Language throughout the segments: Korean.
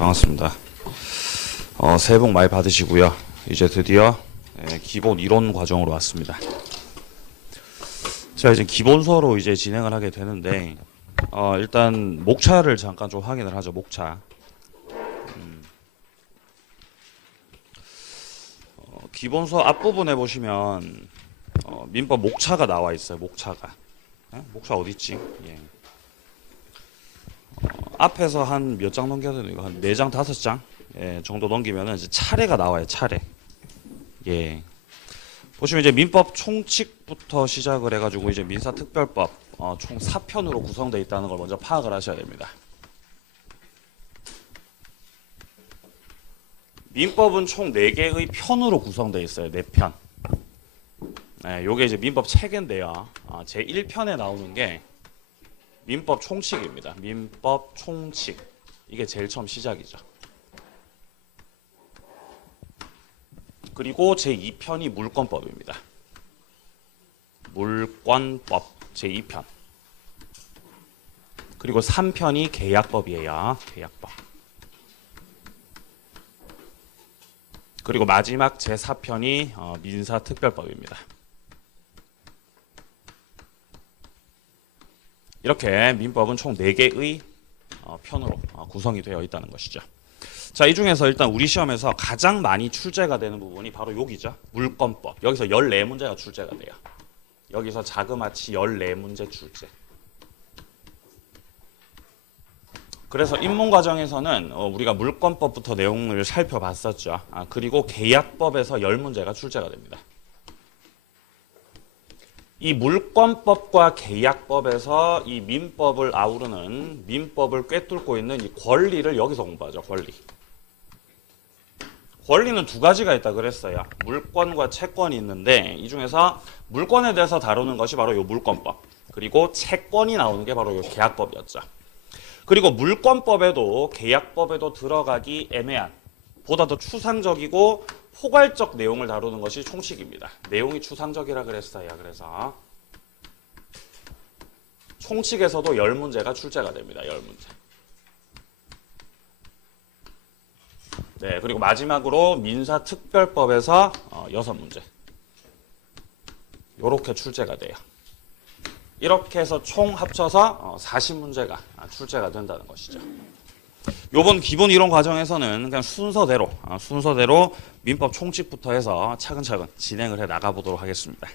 반갑습니다. 새해 복 많이 받으시고요. 이제 드디어 기본 이론 과정으로 왔습니다. 자, 이제 기본서로 이제 진행을 하게 되는데, 일단 목차를 잠깐 좀 확인을 하죠. 목차. 기본서 앞부분에 보시면 민법 목차가 나와 있어요. 목차가. 목차 어디 있지? 예. 앞에서 한 몇 장 넘겨야 되는 이거 한 4장 5장 정도 넘기면은 이제 차례가 나와요. 차례. 예. 보시면 이제 민법 총칙부터 시작을 해가지고 이제 민사특별법 총 4편으로 구성되어 있다는 걸 먼저 파악을 하셔야 됩니다. 민법은 총 4개의 편으로 구성되어 있어요. 4편. 네, 요게 이제 민법 체계인데요. 제 1편에 나오는 게 민법 총칙입니다. 민법 총칙. 이게 제일 처음 시작이죠. 그리고 제 2편이 물권법입니다. 물권법 제 2편. 그리고 3편이 계약법이에요. 계약법. 그리고 마지막 제 4편이 민사특별법입니다. 이렇게 민법은 총 4개의 편으로 구성이 되어 있다는 것이죠. 자, 이 중에서 일단 우리 시험에서 가장 많이 출제가 되는 부분이 바로 여기죠. 물권법. 여기서 14문제가 출제가 돼요. 여기서 자그마치 14문제 출제. 그래서 입문 과정에서는 우리가 물권법부터 내용을 살펴봤었죠. 그리고 계약법에서 10문제가 출제가 됩니다. 이 물권법과 계약법에서 이 민법을 아우르는, 민법을 꿰뚫고 있는 이 권리를 여기서 공부하죠. 권리. 권리는 2가지가 있다 그랬어요. 물권과 채권이 있는데 이 중에서 물권에 대해서 다루는 것이 바로 이 물권법. 그리고 채권이 나오는 게 바로 이 계약법이었죠. 그리고 물권법에도 계약법에도 들어가기 애매한, 보다 더 추상적이고 포괄적 내용을 다루는 것이 총칙입니다. 내용이 추상적이라 그랬어요. 그래서 총칙에서도 10문제가 출제가 됩니다. 10문제. 네, 그리고 마지막으로 민사특별법에서 6문제. 이렇게 출제가 돼요. 이렇게 해서 총 합쳐서 40문제가 출제가 된다는 것이죠. 요번 기본 이론 과정에서는 그냥 순서대로 민법 총칙부터 해서 차근차근 진행을 해 나가보도록 하겠습니다.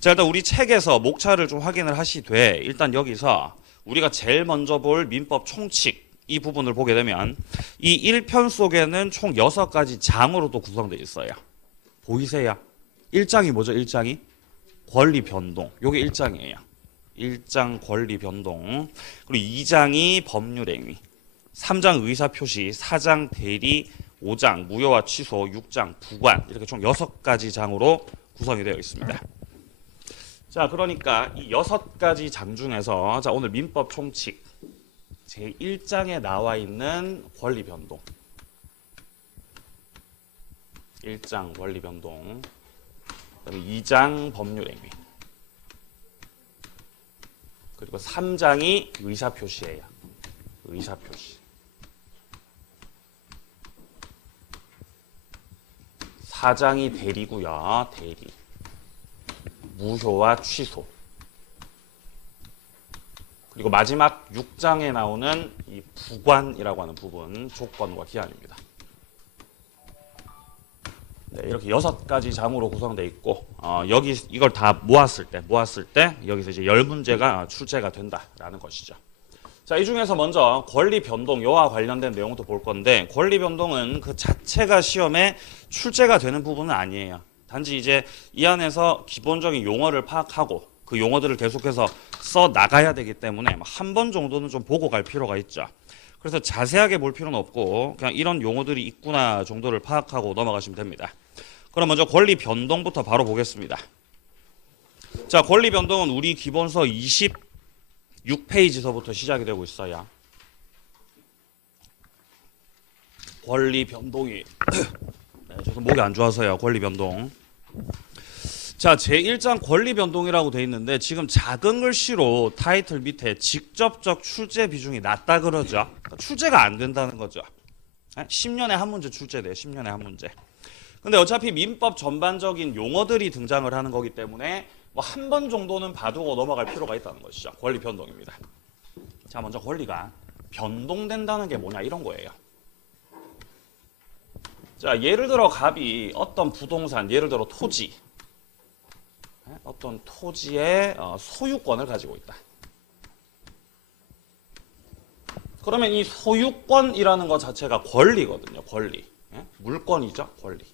자, 일단 우리 책에서 목차를 좀 확인을 하시되, 일단 여기서 우리가 제일 먼저 볼 민법 총칙 이 부분을 보게 되면 이 1편 속에는 총 6가지 장으로 또 구성되어 있어요. 보이세요? 1장이 뭐죠? 1장이 권리 변동. 요게 1장이에요. 1장 권리 변동. 그리고 2장이 법률 행위. 3장 의사표시, 4장 대리, 5장 무효와 취소, 6장 부관. 이렇게 총 6가지 장으로 구성이 되어 있습니다. 자, 그러니까 이 6가지 장 중에서 자, 오늘 민법 총칙 제1장에 나와 있는 권리 변동. 1장 권리 변동. 그다음에 2장 법률 행위. 그리고 3장이 의사표시예요. 의사표시. 4장이 대리고요. 대리. 무효와 취소. 그리고 마지막 6장에 나오는 이 부관이라고 하는 부분, 조건과 기한입니다. 네, 이렇게 6가지 장으로 구성되어 있고 여기 이걸 다 모았을 때 여기서 이제 10문제가 출제가 된다라는 것이죠. 자, 이 중에서 먼저 권리 변동, 요와 관련된 내용도 볼 건데, 권리 변동은 그 자체가 시험에 출제가 되는 부분은 아니에요. 단지 이제 이 안에서 기본적인 용어를 파악하고 그 용어들을 계속해서 써 나가야 되기 때문에 한 번 정도는 좀 보고 갈 필요가 있죠. 그래서 자세하게 볼 필요는 없고 그냥 이런 용어들이 있구나 정도를 파악하고 넘어가시면 됩니다. 그럼 먼저 권리 변동부터 바로 보겠습니다. 자, 권리 변동은 우리 기본서 26페이지서부터 시작이 되고 있어요. 권리 변동이 네, 저도 목이 안 좋아서요. 권리 변동. 자, 제1장 권리 변동이라고 돼 있는데 지금 작은 글씨로 타이틀 밑에 직접적 출제 비중이 낮다 그러죠. 그러니까 출제가 안 된다는 거죠. 10년에 한 문제 출제돼요. 10년에 한 문제. 근데 어차피 민법 전반적인 용어들이 등장을 하는 거기 때문에 뭐 한 번 정도는 봐두고 넘어갈 필요가 있다는 것이죠. 권리 변동입니다. 자, 먼저 권리가 변동된다는 게 뭐냐 이런 거예요. 자, 예를 들어 갑이 어떤 부동산, 예를 들어 토지, 어떤 토지의 소유권을 가지고 있다. 그러면 이 소유권이라는 것 자체가 권리거든요. 권리. 물권이죠. 권리.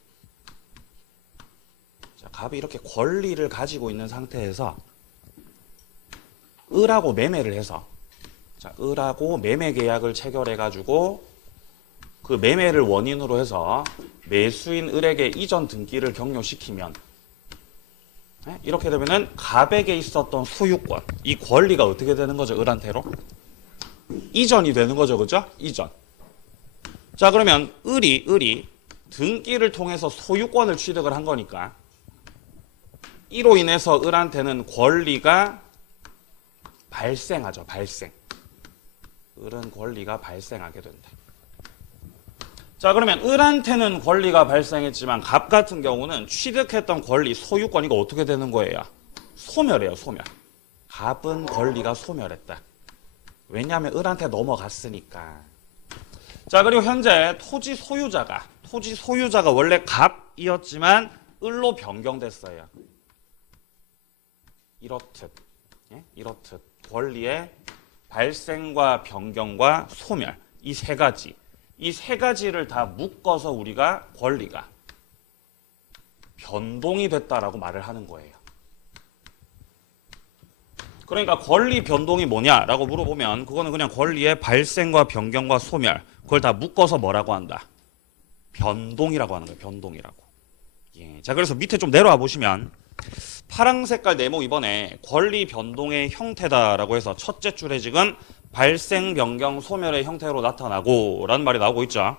자, 갑이 이렇게 권리를 가지고 있는 상태에서 을하고 매매를 해서, 자, 을하고 매매 계약을 체결해 가지고 그 매매를 원인으로 해서 매수인 을에게 이전 등기를 격려시키면, 이렇게 되면은 갑에게 있었던 소유권, 이 권리가 어떻게 되는 거죠? 을한테로 이전이 되는 거죠, 그죠? 이전. 자, 그러면 을이 등기를 통해서 소유권을 취득을 한 거니까 이로 인해서 을한테는 권리가 발생하죠. 발생. 을은 권리가 발생하게 된다. 자, 그러면 을한테는 권리가 발생했지만 갑 같은 경우는 취득했던 권리, 소유권 이거 어떻게 되는 거예요? 소멸해요. 소멸. 갑은 권리가 소멸했다. 왜냐하면 을한테 넘어갔으니까. 자, 그리고 현재 토지 소유자가 원래 갑이었지만 을로 변경됐어요. 이렇듯 권리의 발생과 변경과 소멸, 이 세 가지를 다 묶어서 우리가 권리가 변동이 됐다라고 말을 하는 거예요. 그러니까 권리 변동이 뭐냐라고 물어보면 그거는 그냥 권리의 발생과 변경과 소멸, 그걸 다 묶어서 뭐라고 한다? 변동이라고 하는 거예요. 변동이라고. 예. 자, 그래서 밑에 좀 내려와 보시면 파란 색깔 네모 이번에 권리 변동의 형태다라고 해서 첫째 줄에 지금 발생, 변경, 소멸의 형태로 나타나고 라는 말이 나오고 있죠.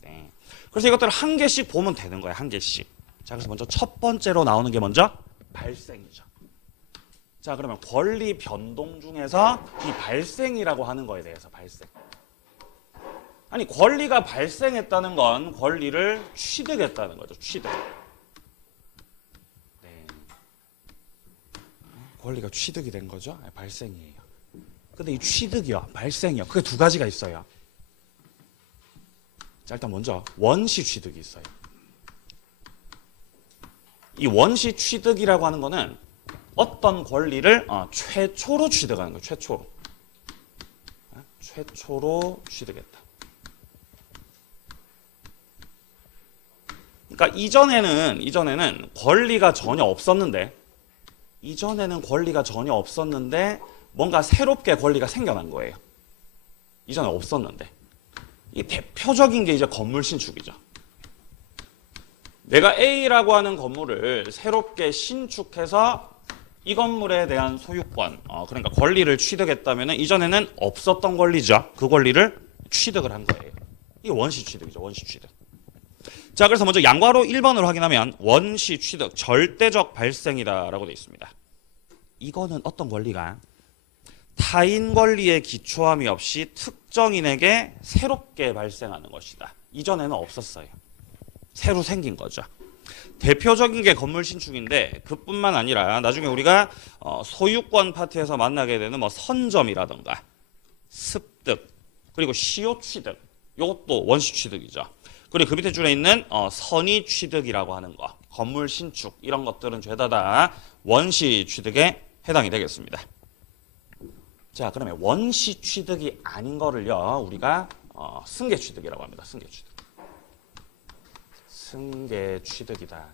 네. 그래서 이것들을 한 개씩 보면 되는 거예요. 한 개씩. 자, 그래서 먼저 첫 번째로 나오는 게 먼저 발생이죠. 자, 그러면 권리 변동 중에서 이 발생이라고 하는 거에 대해서 발생. 아니, 권리가 발생했다는 건 권리를 취득했다는 거죠. 취득. 네. 권리가 취득이 된 거죠. 발생이에요. 근데 이 취득이요, 발생이요, 그게 두 가지가 있어요. 자, 일단 먼저 원시 취득이 있어요. 이 원시 취득이라고 하는 거는 어떤 권리를 최초로 취득하는 거예요. 최초로 취득했다. 그러니까 이전에는 권리가 전혀 없었는데 뭔가 새롭게 권리가 생겨난 거예요. 이전에 없었는데. 이 대표적인 게 이제 건물 신축이죠. 내가 A라고 하는 건물을 새롭게 신축해서 이 건물에 대한 소유권, 그러니까 권리를 취득했다면 이전에는 없었던 권리죠. 그 권리를 취득을 한 거예요. 이게 원시 취득이죠. 원시 취득. 자, 그래서 먼저 양괄호 1번으로 확인하면 원시 취득, 절대적 발생이다라고 되어 있습니다. 이거는 어떤 권리가 타인 권리에 기초함이 없이 특정인에게 새롭게 발생하는 것이다. 이전에는 없었어요. 새로 생긴 거죠. 대표적인 게 건물 신축인데 그뿐만 아니라 나중에 우리가 소유권 파트에서 만나게 되는 뭐 선점이라든가 습득, 그리고 시효 취득, 이것도 원시 취득이죠. 그리고 그 밑에 줄에 있는 선의 취득이라고 하는 거, 건물 신축 이런 것들은 죄다 다 원시 취득에 해당이 되겠습니다. 자, 그러면 원시 취득이 아닌 거를요 우리가 승계 취득이라고 합니다. 승계 취득. 승계 취득이다.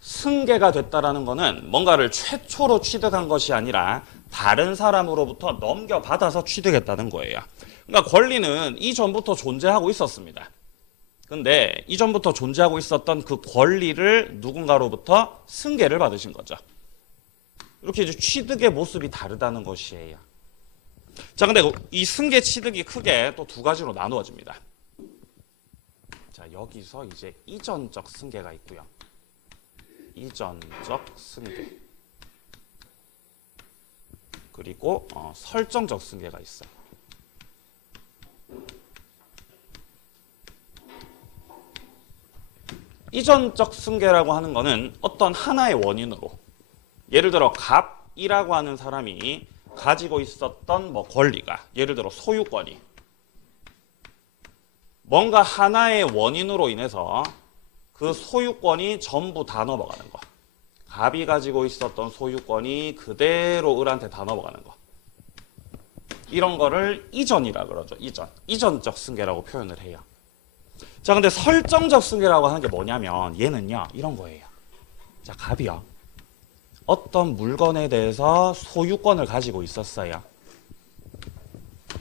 승계가 됐다라는 거는 뭔가를 최초로 취득한 것이 아니라 다른 사람으로부터 넘겨받아서 취득했다는 거예요. 그러니까 권리는 이전부터 존재하고 있었습니다. 근데 이전부터 존재하고 있었던 그 권리를 누군가로부터 승계를 받으신 거죠. 이렇게 이제 취득의 모습이 다르다는 것이에요. 자, 근데 이 승계 취득이 크게 또 두 가지로 나누어집니다. 자, 여기서 이제 이전적 승계가 있고요. 이전적 승계. 그리고 설정적 승계가 있어요. 이전적 승계라고 하는 거는 어떤 하나의 원인으로, 예를 들어 갑이라고 하는 사람이 가지고 있었던 뭐 권리가, 예를 들어 소유권이 뭔가 하나의 원인으로 인해서 그 소유권이 전부 다 넘어가는 거. 갑이 가지고 있었던 소유권이 그대로 을한테 다 넘어가는 거. 이런 거를 이전이라 그러죠. 이전적 승계라고 표현을 해요. 자, 근데 설정적 승계라고 하는 게 뭐냐면 얘는요, 이런 거예요. 자, 갑이요. 어떤 물건에 대해서 소유권을 가지고 있었어요.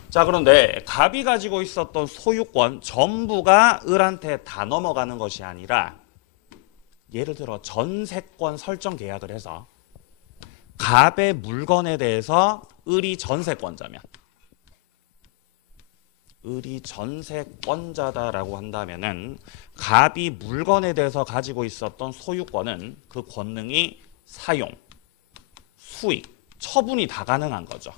자, 그런데 갑이 가지고 있었던 소유권 전부가 을한테 다 넘어가는 것이 아니라, 예를 들어 전세권 설정 계약을 해서 갑의 물건에 대해서 을이 전세권자면, 을이 전세권자다라고 한다면은 갑이 물건에 대해서 가지고 있었던 소유권은 그 권능이 사용, 수익, 처분이 다 가능한 거죠.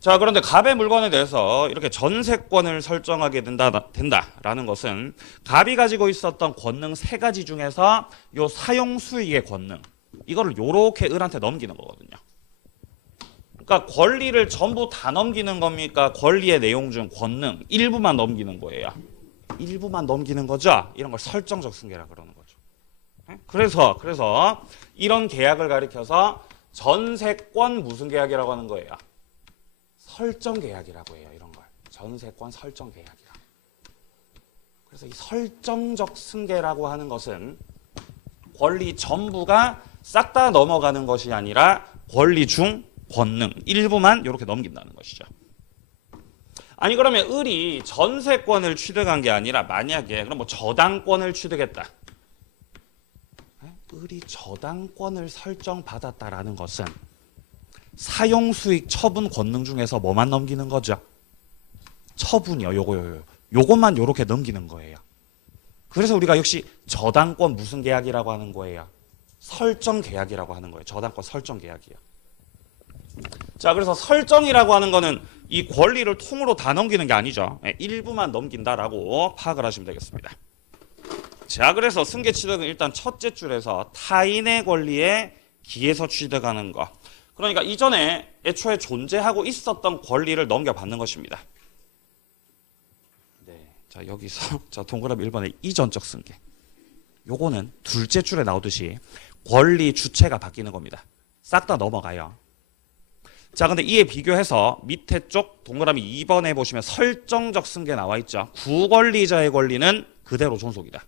자, 그런데 갑의 물건에 대해서 이렇게 전세권을 설정하게 된다라는 것은 갑이 가지고 있었던 권능 세 가지 중에서 요 사용 수익의 권능, 이거를 요렇게 을한테 넘기는 거거든요. 그러니까 권리를 전부 다 넘기는 겁니까? 권리의 내용 중 권능 일부만 넘기는 거예요. 일부만 넘기는 거죠. 이런 걸 설정적 승계라 그러는 거죠. 그래서 이런 계약을 가리켜서 전세권 무슨 계약이라고 하는 거예요? 설정 계약이라고 해요. 이런 걸 전세권 설정 계약이라. 그래서 이 설정적 승계라고 하는 것은 권리 전부가 싹 다 넘어가는 것이 아니라 권리 중 권능 일부만 이렇게 넘긴다는 것이죠. 아니, 그러면 을이 전세권을 취득한 게 아니라 만약에 그럼 뭐 저당권을 취득했다. 을이 저당권을 설정받았다라는 것은 사용수익 처분 권능 중에서 뭐만 넘기는 거죠? 처분이요. 요것만 요렇게 넘기는 거예요. 그래서 우리가 역시 저당권 무슨 계약이라고 하는 거예요? 설정 계약이라고 하는 거예요. 저당권 설정 계약이요. 자, 그래서 설정이라고 하는 거는 이 권리를 통으로 다 넘기는 게 아니죠. 일부만 넘긴다라고 파악을 하시면 되겠습니다. 자, 그래서 승계 취득은 일단 첫째 줄에서 타인의 권리에 기해서 취득하는 거. 그러니까 이전에 애초에 존재하고 있었던 권리를 넘겨받는 것입니다. 네, 자, 여기서 자, 동그라미 1번의 이전적 승계. 요거는 둘째 줄에 나오듯이 권리 주체가 바뀌는 겁니다. 싹 다 넘어가요. 자, 근데 이에 비교해서 밑에 쪽 동그라미 2번에 보시면 설정적 승계 나와 있죠. 구권리자의 권리는 그대로 존속이다.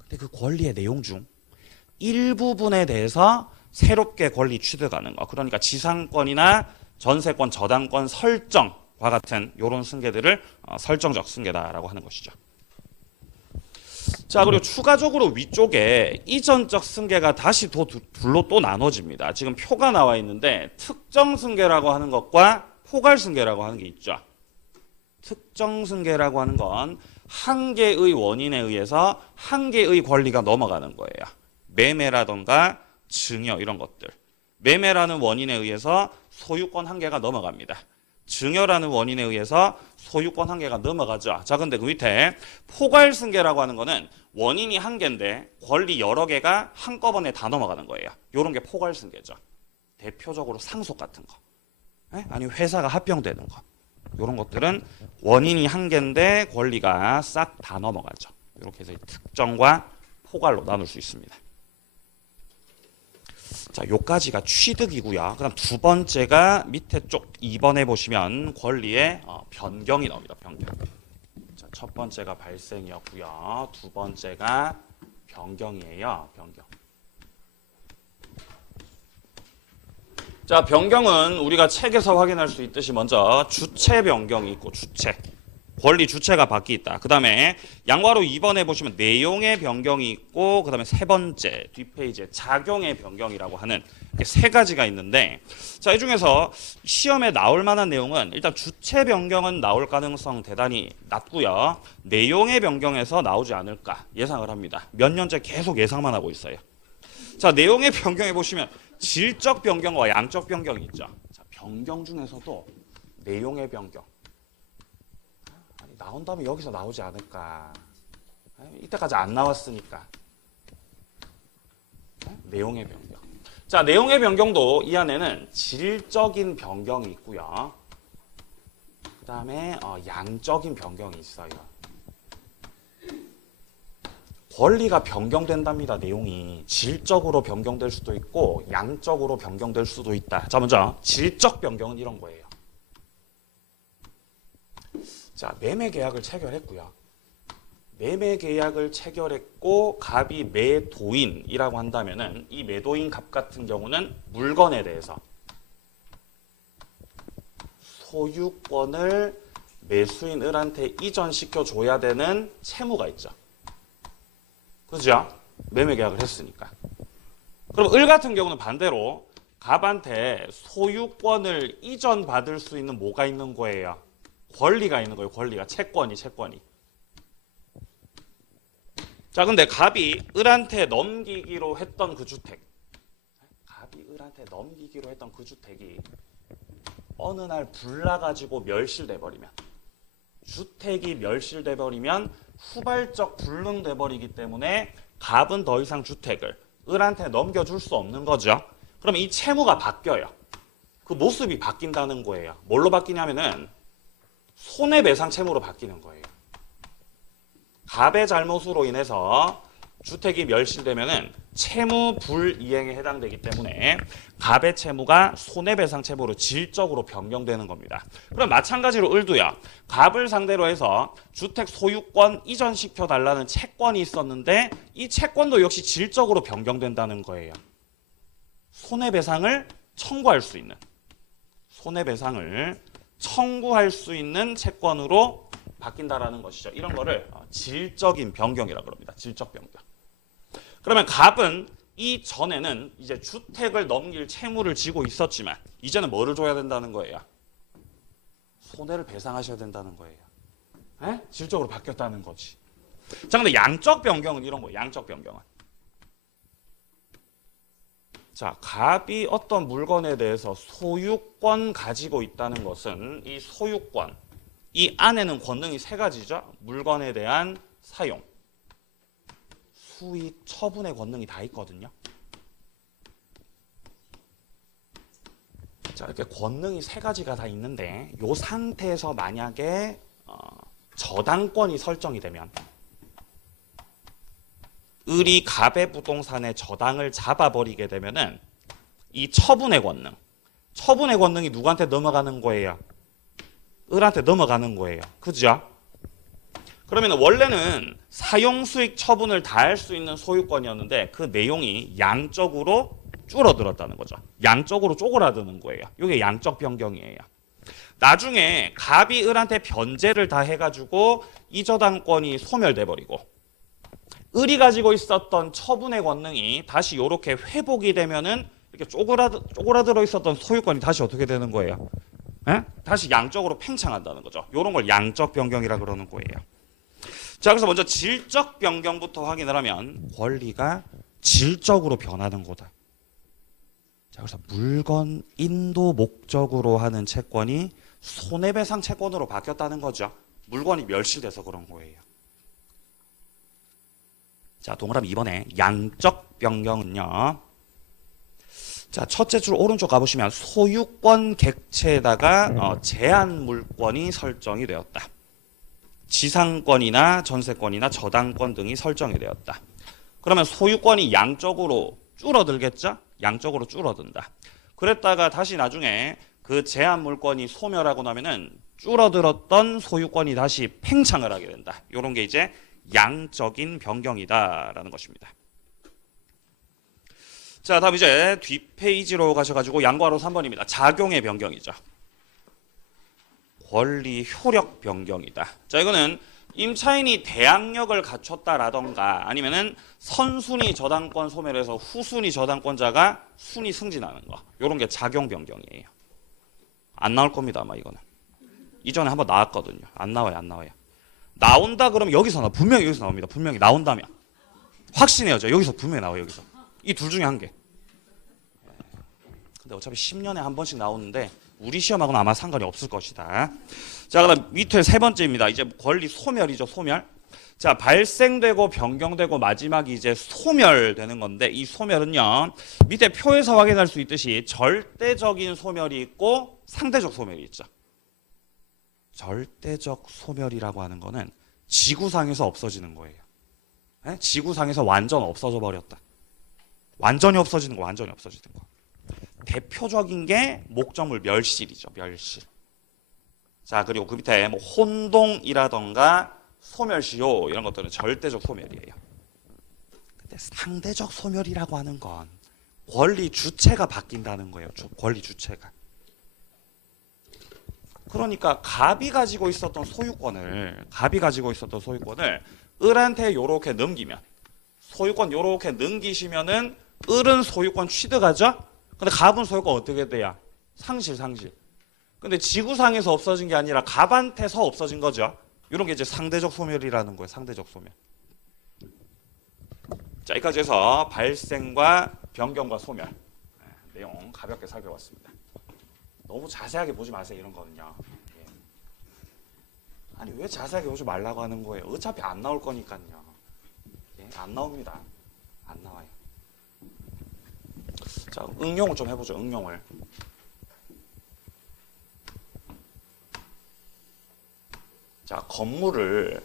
근데 그 권리의 내용 중 일부분에 대해서 새롭게 권리 취득하는 거. 그러니까 지상권이나 전세권, 저당권 설정과 같은 이런 승계들을 설정적 승계다라고 하는 것이죠. 자, 그리고 추가적으로 위쪽에 이전적 승계가 다시 둘로 또 나눠집니다. 지금 표가 나와 있는데 특정 승계라고 하는 것과 포괄 승계라고 하는 게 있죠. 특정 승계라고 하는 건 한 개의 원인에 의해서 한 개의 권리가 넘어가는 거예요. 매매라던가 증여 이런 것들. 매매라는 원인에 의해서 소유권 한 개가 넘어갑니다. 증여라는 원인에 의해서 소유권 한 개가 넘어가죠. 자, 근데 그 밑에 포괄 승계라고 하는 거는 원인이 한 개인데 권리 여러 개가 한꺼번에 다 넘어가는 거예요. 이런 게 포괄 승계죠. 대표적으로 상속 같은 거. 아니면 회사가 합병되는 거. 이런 것들은 원인이 한 개인데 권리가 싹 다 넘어가죠. 이렇게 해서 특정과 포괄로 나눌 수 있습니다. 자, 요까지가 취득이고요. 그다음 두 번째가 밑에 쪽 2번에 보시면 권리의 변경이 나옵니다. 변경. 자, 첫 번째가 발생이었고요. 두 번째가 변경이에요. 변경. 자, 변경은 우리가 책에서 확인할 수 있듯이 먼저 주체 변경이 있고 주체. 권리 주체가 바뀌었다. 그 다음에 양괄호 2번에 보시면 내용의 변경이 있고 그 다음에 세 번째 뒷페이지에 작용의 변경이라고 하는 세 가지가 있는데 자, 이 중에서 시험에 나올 만한 내용은 일단 주체 변경은 나올 가능성 대단히 낮고요. 내용의 변경에서 나오지 않을까 예상을 합니다. 몇 년째 계속 예상만 하고 있어요. 자, 내용의 변경에 보시면 질적 변경과 양적 변경이 있죠. 자, 변경 중에서도 내용의 변경. 아니, 나온다면 여기서 나오지 않을까. 이때까지 안 나왔으니까. 내용의 변경. 자, 내용의 변경도 이 안에는 질적인 변경이 있고요. 그 다음에 양적인 변경이 있어요. 권리가 변경된답니다. 내용이 질적으로 변경될 수도 있고 양적으로 변경될 수도 있다. 자, 먼저 질적 변경은 이런 거예요. 자, 매매 계약을 체결했고요. 매매 계약을 체결했고 갑이 매도인이라고 한다면은 이 매도인 갑 같은 경우는 물건에 대해서 소유권을 매수인 을한테 이전시켜 줘야 되는 채무가 있죠. 그죠? 매매 계약을 했으니까. 그럼 을 같은 경우는 반대로 갑한테 소유권을 이전받을 수 있는 뭐가 있는 거예요? 권리가 있는 거예요. 권리가. 채권이. 자, 근데 갑이 을한테 넘기기로 했던 그 주택. 갑이 을한테 넘기기로 했던 그 주택이 어느 날 불나가지고 멸실돼 버리면 주택이 멸실돼 버리면 후발적 불능돼 버리기 때문에 갑은 더 이상 주택을 을한테 넘겨줄 수 없는 거죠. 그럼 이 채무가 바뀌어요. 그 모습이 바뀐다는 거예요. 뭘로 바뀌냐면은 손해배상 채무로 바뀌는 거예요. 갑의 잘못으로 인해서 주택이 멸실되면은 채무 불이행에 해당되기 때문에 갑의 채무가 손해배상 채무로 질적으로 변경되는 겁니다. 그럼 마찬가지로 을도요. 갑을 상대로 해서 주택 소유권 이전시켜 달라는 채권이 있었는데 이 채권도 역시 질적으로 변경된다는 거예요. 손해배상을 청구할 수 있는 채권으로 바뀐다라는 것이죠. 이런 거를 질적인 변경이라고 합니다. 질적 변경. 그러면 갑은 이 전에는 이제 주택을 넘길 채무를 지고 있었지만 이제는 뭐를 줘야 된다는 거예요? 손해를 배상하셔야 된다는 거예요. 에? 질적으로 바뀌었다는 거지. 자, 근데 양적 변경은 이런 거예요. 양적 변경은. 자, 갑이 어떤 물건에 대해서 소유권 가지고 있다는 것은 이 소유권, 이 안에는 권능이 세 가지죠. 물건에 대한 사용, 수익, 처분의 권능이 다 있거든요. 자, 이렇게 권능이 세 가지가 다 있는데 이 상태에서 만약에 저당권이 설정이 되면 을이 갑의 부동산에 저당을 잡아버리게 되면은 이 처분의 권능이 누구한테 넘어가는 거예요? 을한테 넘어가는 거예요. 그죠? 그러면 원래는 사용수익 처분을 다 할 수 있는 소유권이었는데 그 내용이 양적으로 줄어들었다는 거죠. 양적으로 쪼그라드는 거예요. 이게 양적 변경이에요. 나중에 갑이 을한테 변제를 다 해가지고 이 저당권이 소멸돼 버리고 을이 가지고 있었던 처분의 권능이 다시 이렇게 회복이 되면은 이렇게 쪼그라들어 있었던 소유권이 다시 어떻게 되는 거예요? 에? 다시 양적으로 팽창한다는 거죠. 이런 걸 양적 변경이라 그러는 거예요. 자, 그래서 먼저 질적 변경부터 확인을 하면 권리가 질적으로 변하는 거다. 자, 그래서 물건 인도 목적으로 하는 채권이 손해배상 채권으로 바뀌었다는 거죠. 물건이 멸실돼서 그런 거예요. 자, 동그라미 2번에 양적 변경은요. 자, 첫째 줄 오른쪽 가보시면 소유권 객체에다가 제한 물권이 설정이 되었다. 지상권이나 전세권이나 저당권 등이 설정이 되었다. 그러면 소유권이 양적으로 줄어들겠죠? 양적으로 줄어든다. 그랬다가 다시 나중에 그 제한 물권이 소멸하고 나면은 줄어들었던 소유권이 다시 팽창을 하게 된다. 이런 게 이제 양적인 변경이다라는 것입니다. 자, 다음 이제 뒷페이지로 가셔가지고 양괄호 3번입니다. 작용의 변경이죠. 권리 효력 변경이다. 자, 이거는 임차인이 대항력을 갖췄다라던가 아니면은 선순위 저당권 소멸해서 후순위 저당권자가 순위 승진하는 거. 요런 게 작용 변경이에요. 안 나올 겁니다, 아마 이거는. 이전에 한번 나왔거든요. 안 나와요, 안 나와요. 나온다 그러면 여기서 나 분명히 여기서 나옵니다. 분명히 나온다면. 확신해요. 저 여기서 분명히 나와요, 여기서. 이 둘 중에 한 개. 근데 어차피 10년에 한 번씩 나오는데 우리 시험하고는 아마 상관이 없을 것이다. 자, 그다음 밑에 세 번째입니다. 이제 권리 소멸이죠, 소멸. 자, 발생되고 변경되고 마지막이 이제 소멸되는 건데 이 소멸은요. 밑에 표에서 확인할 수 있듯이 절대적인 소멸이 있고 상대적 소멸이 있죠. 절대적 소멸이라고 하는 거는 지구상에서 없어지는 거예요. 네? 지구상에서 완전 없어져 버렸다. 완전히 없어지는 거, 완전히 없어지는 거. 대표적인 게 목적물 멸실이죠. 멸실. 자, 그리고 그 밑에 뭐 혼동이라던가 소멸시효 이런 것들은 절대적 소멸이에요. 근데 상대적 소멸이라고 하는 건 권리 주체가 바뀐다는 거예요. 권리 주체가. 그러니까 갑이 가지고 있었던 소유권을 을한테 요렇게 넘기면 소유권 요렇게 넘기시면은 을은 소유권 취득하죠? 근데 갑은 소유권 어떻게 돼야? 상실. 근데 지구상에서 없어진 게 아니라 갑한테서 없어진 거죠. 이런 게 이제 상대적 소멸이라는 거예요. 상대적 소멸. 자, 여기까지 해서 발생과 변경과 소멸 내용 가볍게 살펴봤습니다. 너무 자세하게 보지 마세요. 이런 거는요. 예. 아니 왜 자세하게 보지 말라고 하는 거예요. 어차피 안 나올 거니까요. 예? 안 나옵니다. 안 나와요. 자, 응용을 좀 해보죠. 응용을. 자, 건물을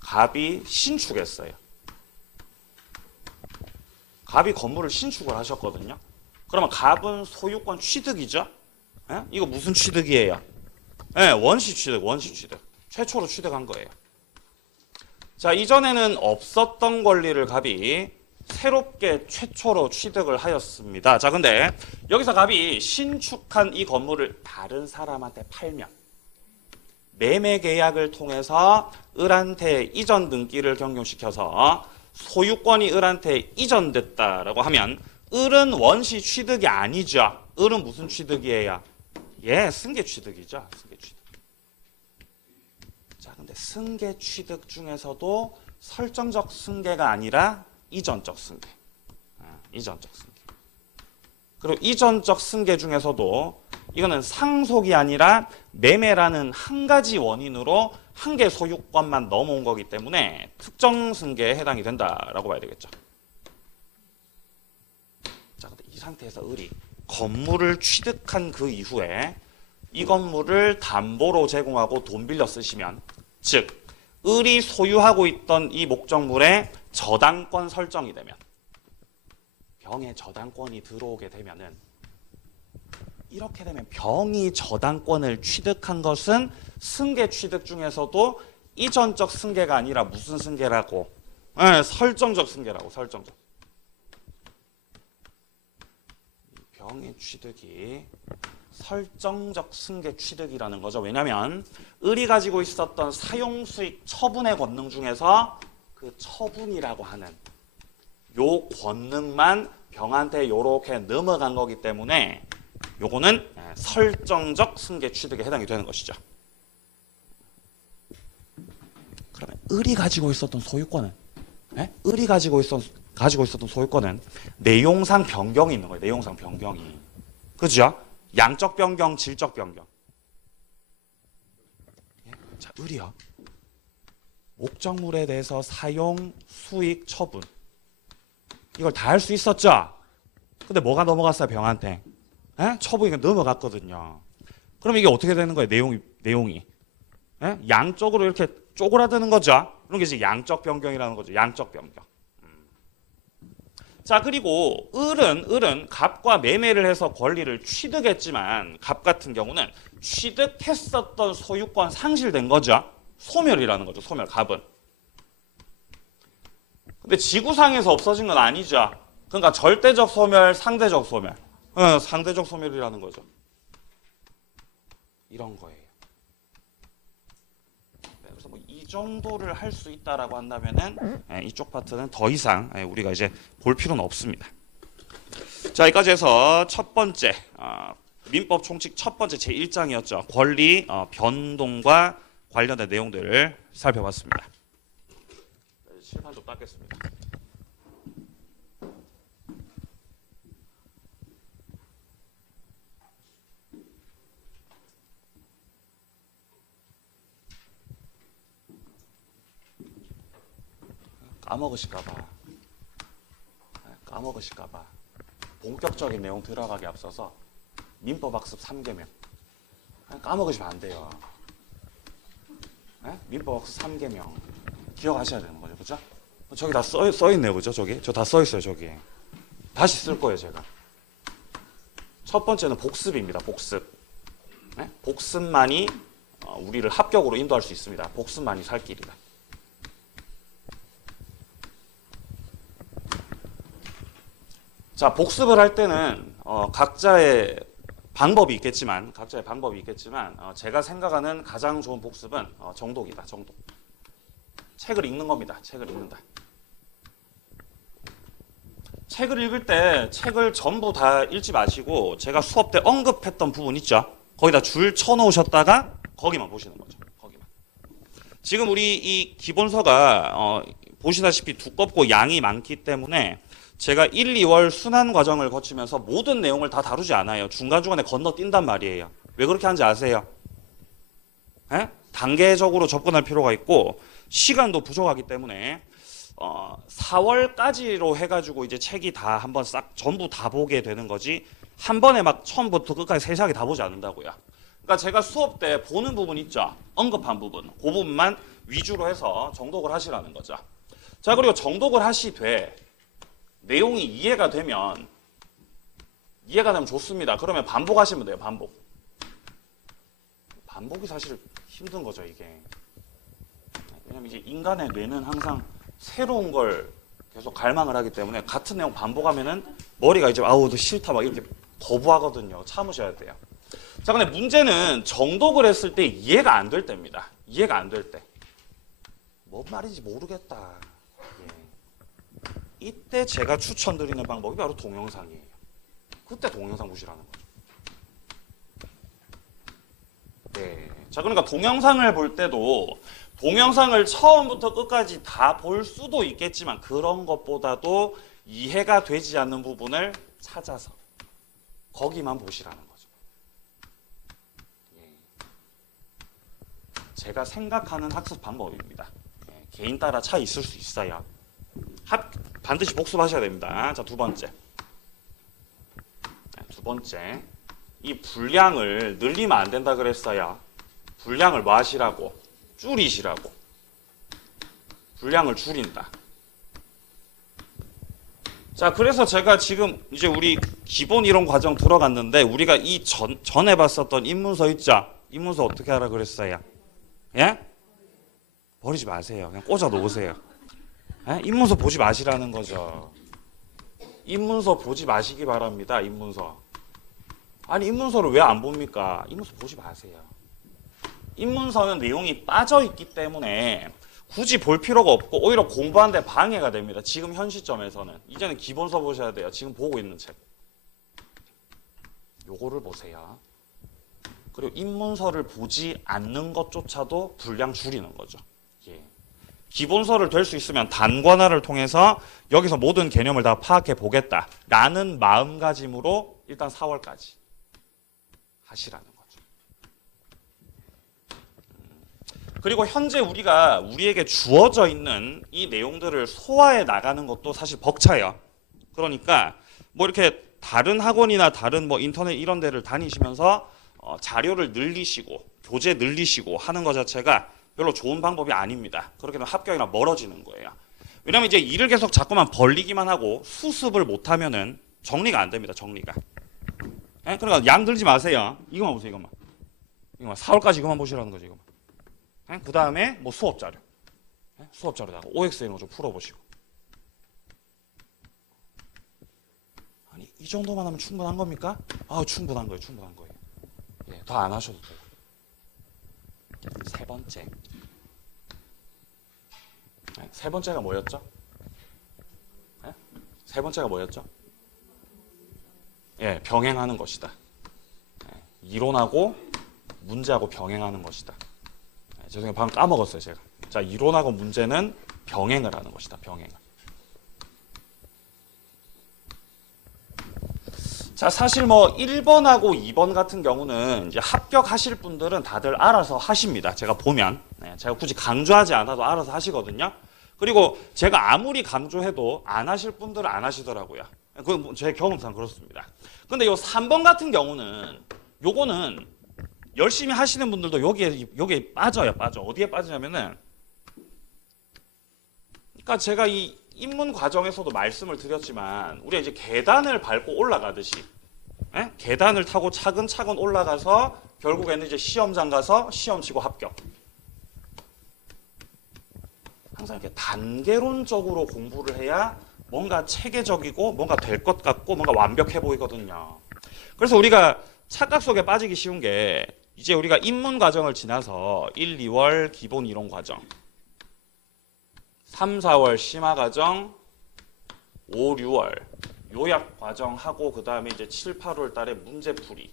갑이 신축했어요. 갑이 건물을 신축을 하셨거든요. 그러면 갑은 소유권 취득이죠. 예? 이거 무슨 취득이에요? 예, 원시 취득. 최초로 취득한 거예요. 자, 이전에는 없었던 권리를 갑이 새롭게 최초로 취득을 하였습니다. 자, 근데 여기서 갑이 신축한 이 건물을 다른 사람한테 팔면 매매 계약을 통해서 을한테 이전 등기를 경용시켜서 소유권이 을한테 이전됐다라고 하면 을은 원시 취득이 아니죠. 을은 무슨 취득이에요? 예, 승계 취득이죠. 승계 취득. 자, 근데 승계 취득 중에서도 설정적 승계가 아니라 이전적 승계. 이전적 승계. 그리고 이전적 승계 중에서도 이거는 상속이 아니라 매매라는 한 가지 원인으로 한 개 소유권만 넘어온 거기 때문에 특정 승계에 해당이 된다라고 봐야 되겠죠. 자, 근데 이 상태에서 을이 건물을 취득한 그 이후에 이 건물을 담보로 제공하고 돈 빌려 쓰시면, 즉 을이 소유하고 있던 이 목적물에 저당권 설정이 되면, 병에 저당권이 들어오게 되면은, 이렇게 되면 병이 저당권을 취득한 것은 승계 취득 중에서도 이전적 승계가 아니라 무슨 승계라고? 네, 설정적 승계라고. 설정적. 병의 취득이 설정적 승계 취득이라는 거죠. 왜냐하면 을이 가지고 있었던 사용수익 처분의 권능 중에서 그 처분이라고 하는 요 권능만 병한테 요렇게 넘어간 거기 때문에 요거는 설정적 승계 취득에 해당이 되는 것이죠. 그러면 을이 가지고 있었던 소유권은, 을이 가지고 있었던 소유권은 내용상 변경이 있는 거예요. 내용상 변경이. 그죠? 양적 변경, 질적 변경. 자, 을이요. 목적물에 대해서 사용, 수익, 처분. 이걸 다 할 수 있었죠? 근데 뭐가 넘어갔어요, 병한테? 처분이 넘어갔거든요. 그럼 이게 어떻게 되는 거예요? 내용이. 양쪽으로 이렇게 쪼그라드는 거죠. 그런 게 이제 양적 변경이라는 거죠. 양적 변경. 자, 그리고 을은 갑과 매매를 해서 권리를 취득했지만 갑 같은 경우는 취득했었던 소유권 상실된 거죠. 소멸이라는 거죠. 소멸, 갑은. 근데 지구상에서 없어진 건 아니죠. 그러니까 절대적 소멸, 상대적 소멸. 상대적 소멸이라는 거죠. 이런 거예요. 네, 그래서 뭐 이 정도를 할 수 있다라고 한다면은 이쪽 파트는 더 이상 우리가 이제 볼 필요는 없습니다. 자, 여기까지 해서 첫 번째 민법 총칙 첫 번째 제1장이었죠. 권리 변동과 관련된 내용들을 살펴봤습니다. 칠판 좀 닦겠습니다. 까먹으실까봐 본격적인 내용 들어가기 앞서서 민법 학습 3개명 까먹으시면 안 돼요. 네? 민법 학습 3개명 기억하셔야 되는 거죠, 그죠? 저기 다 써 있네요, 그죠? 저기 저 다 써 있어요, 저기. 다시 쓸 거예요, 제가. 첫 번째는 복습입니다, 복습. 네? 복습만이 우리를 합격으로 인도할 수 있습니다. 복습만이 살 길이다. 자, 복습을 할 때는 각자의 방법이 있겠지만 제가 생각하는 가장 좋은 복습은 정독이다. 정독. 책을 읽는 겁니다. 책을 읽는다. 책을 읽을 때 책을 전부 다 읽지 마시고 제가 수업 때 언급했던 부분 있죠. 거기다 줄 쳐놓으셨다가 거기만 보시는 거죠. 거기만. 지금 우리 이 기본서가 보시다시피 두껍고 양이 많기 때문에 제가 1, 2월 순환 과정을 거치면서 모든 내용을 다 다루지 않아요. 중간중간에 건너뛴단 말이에요. 왜 그렇게 하는지 아세요? 에? 단계적으로 접근할 필요가 있고 시간도 부족하기 때문에 4월까지로 해가지고 이제 책이 다 한번 싹 전부 다 보게 되는 거지 한 번에 막 처음부터 끝까지 세세하게 다 보지 않는다고요. 그러니까 제가 수업 때 보는 부분 있죠. 언급한 부분. 그 부분만 위주로 해서 정독을 하시라는 거죠. 자, 그리고 정독을 하시되 내용이 이해가 되면 좋습니다. 그러면 반복하시면 돼요. 반복이 사실 힘든 거죠, 이게. 왜냐면 이제 인간의 뇌는 항상 새로운 걸 계속 갈망을 하기 때문에 같은 내용 반복하면은 머리가 이제 아우 너 싫다 막 이렇게 거부하거든요. 참으셔야 돼요. 자, 근데 문제는 정독을 했을 때 이해가 안 될 때입니다. 이해가 안 될 때. 뭔 말인지 모르겠다. 이때 제가 추천드리는 방법이 바로 동영상이에요. 그때 동영상 보시라는 거죠. 네. 자, 그러니까 동영상을 볼 때도 동영상을 처음부터 끝까지 다 볼 수도 있겠지만 그런 것보다도 이해가 되지 않는 부분을 찾아서 거기만 보시라는 거죠. 제가 생각하는 학습 방법입니다. 개인 따라 차이 있을 수 있어요. 반드시 복습하셔야 됩니다. 자, 두 번째. 이 분량을 늘리면 안 된다 그랬어요. 분량을 뭐 하시라고? 줄이시라고. 분량을 줄인다. 자, 그래서 제가 지금 이제 우리 기본 이론 과정 들어갔는데 우리가 이 전에 봤었던 인문서 있죠? 인문서 어떻게 하라 그랬어요? 예? 버리지 마세요. 그냥 꽂아 놓으세요. 인문서 보지 마시라는 거죠. 인문서 보지 마시기 바랍니다. 인문서. 아니 인문서를 왜 안 봅니까? 인문서 보지 마세요. 인문서는 내용이 빠져있기 때문에 굳이 볼 필요가 없고 오히려 공부하는데 방해가 됩니다. 지금 현 시점에서는. 이제는 기본서 보셔야 돼요. 지금 보고 있는 책. 요거를 보세요. 그리고 인문서를 보지 않는 것조차도 분량 줄이는 거죠. 기본서를 될 수 있으면 단권화를 통해서 여기서 모든 개념을 다 파악해 보겠다라는 마음가짐으로 일단 4월까지 하시라는 거죠. 그리고 현재 우리에게 주어져 있는 이 내용들을 소화해 나가는 것도 사실 벅차요. 그러니까 뭐 이렇게 다른 학원이나 다른 뭐 인터넷 이런 데를 다니시면서 자료를 늘리시고 교재 늘리시고 하는 것 자체가 별로 좋은 방법이 아닙니다. 그렇게 되면 합격이랑 멀어지는 거예요. 왜냐면 이제 일을 계속 자꾸만 벌리기만 하고 수습을 못하면은 정리가 안 됩니다. 정리가. 그러니까 양 들지 마세요. 이것만 보세요. 이것만 4월까지 이것만 보시라는 거죠. 이것만. 그 다음에 뭐 수업 자료. 수업 자료다가 OX 이런 거 좀 풀어보시고. 아니 이 정도만 하면 충분한 겁니까? 충분한 거예요. 더 안 하셔도 돼요. 세 번째. 세 번째가 뭐였죠? 세 번째가 뭐였죠? 예, 병행하는 것이다. 이론하고 문제하고 병행하는 것이다. 죄송해요. 방금 까먹었어요, 제가. 자, 이론하고 문제는 병행을 하는 것이다. 병행을. 자, 사실 뭐 1번하고 2번 같은 경우는 이제 합격하실 분들은 다들 알아서 하십니다. 제가 보면. 제가 굳이 강조하지 않아도 알아서 하시거든요. 그리고 제가 아무리 강조해도 안 하실 분들은 안 하시더라고요. 그건 제 경험상 그렇습니다. 근데 요 3번 같은 경우는 요거는 열심히 하시는 분들도 여기에 빠져요. 어디에 빠지냐면은, 그러니까 제가 이 입문 과정에서도 말씀을 드렸지만 우리가 이제 계단을 밟고 올라가듯이 계단을 타고 차근차근 올라가서 결국에는 이제 시험장 가서 시험 치고 합격. 항상 이렇게 단계론적으로 공부를 해야 뭔가 체계적이고 뭔가 될 것 같고 뭔가 완벽해 보이거든요. 그래서 우리가 착각 속에 빠지기 쉬운 게 이제 우리가 입문 과정을 지나서 1, 2월 기본 이론 과정, 3, 4월 심화 과정, 5, 6월 요약 과정 하고 그 다음에 이제 7, 8월 달에 문제풀이,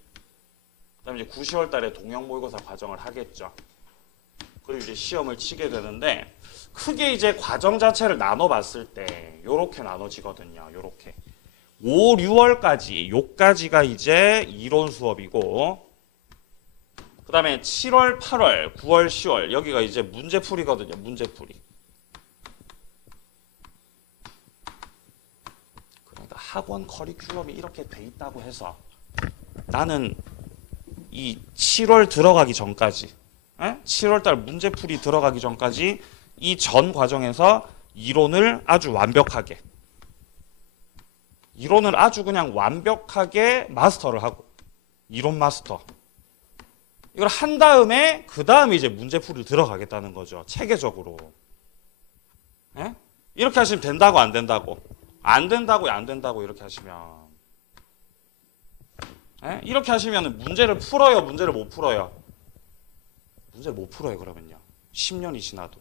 그 다음에 이제 9, 10월 달에 동영 모의고사 과정을 하겠죠. 그리고 이제 시험을 치게 되는데 크게 이제 과정 자체를 나눠봤을 때 요렇게 나눠지거든요. 요렇게 5, 6월까지 요까지가 이제 이론 수업이고 그 다음에 7월, 8월, 9월, 10월 여기가 이제 문제풀이거든요. 문제풀이. 그러니까 학원 커리큘럼이 이렇게 돼 있다고 해서 나는 이 7월 들어가기 전까지 7월달 문제풀이 들어가기 전까지 이 전 과정에서 이론을 아주 완벽하게 이론을 아주 그냥 완벽하게 마스터를 하고 이론 마스터 이걸 한 다음에 그 다음에 이제 문제풀이를 들어가겠다는 거죠. 체계적으로. 이렇게 하시면 된다고 안 된다고 안 된다고요. 안 된다고 이렇게 하시면 이렇게 하시면 문제를 풀어요. 문제를 못 풀어요. 문제를 못 풀어요. 그러면요. 10년이 지나도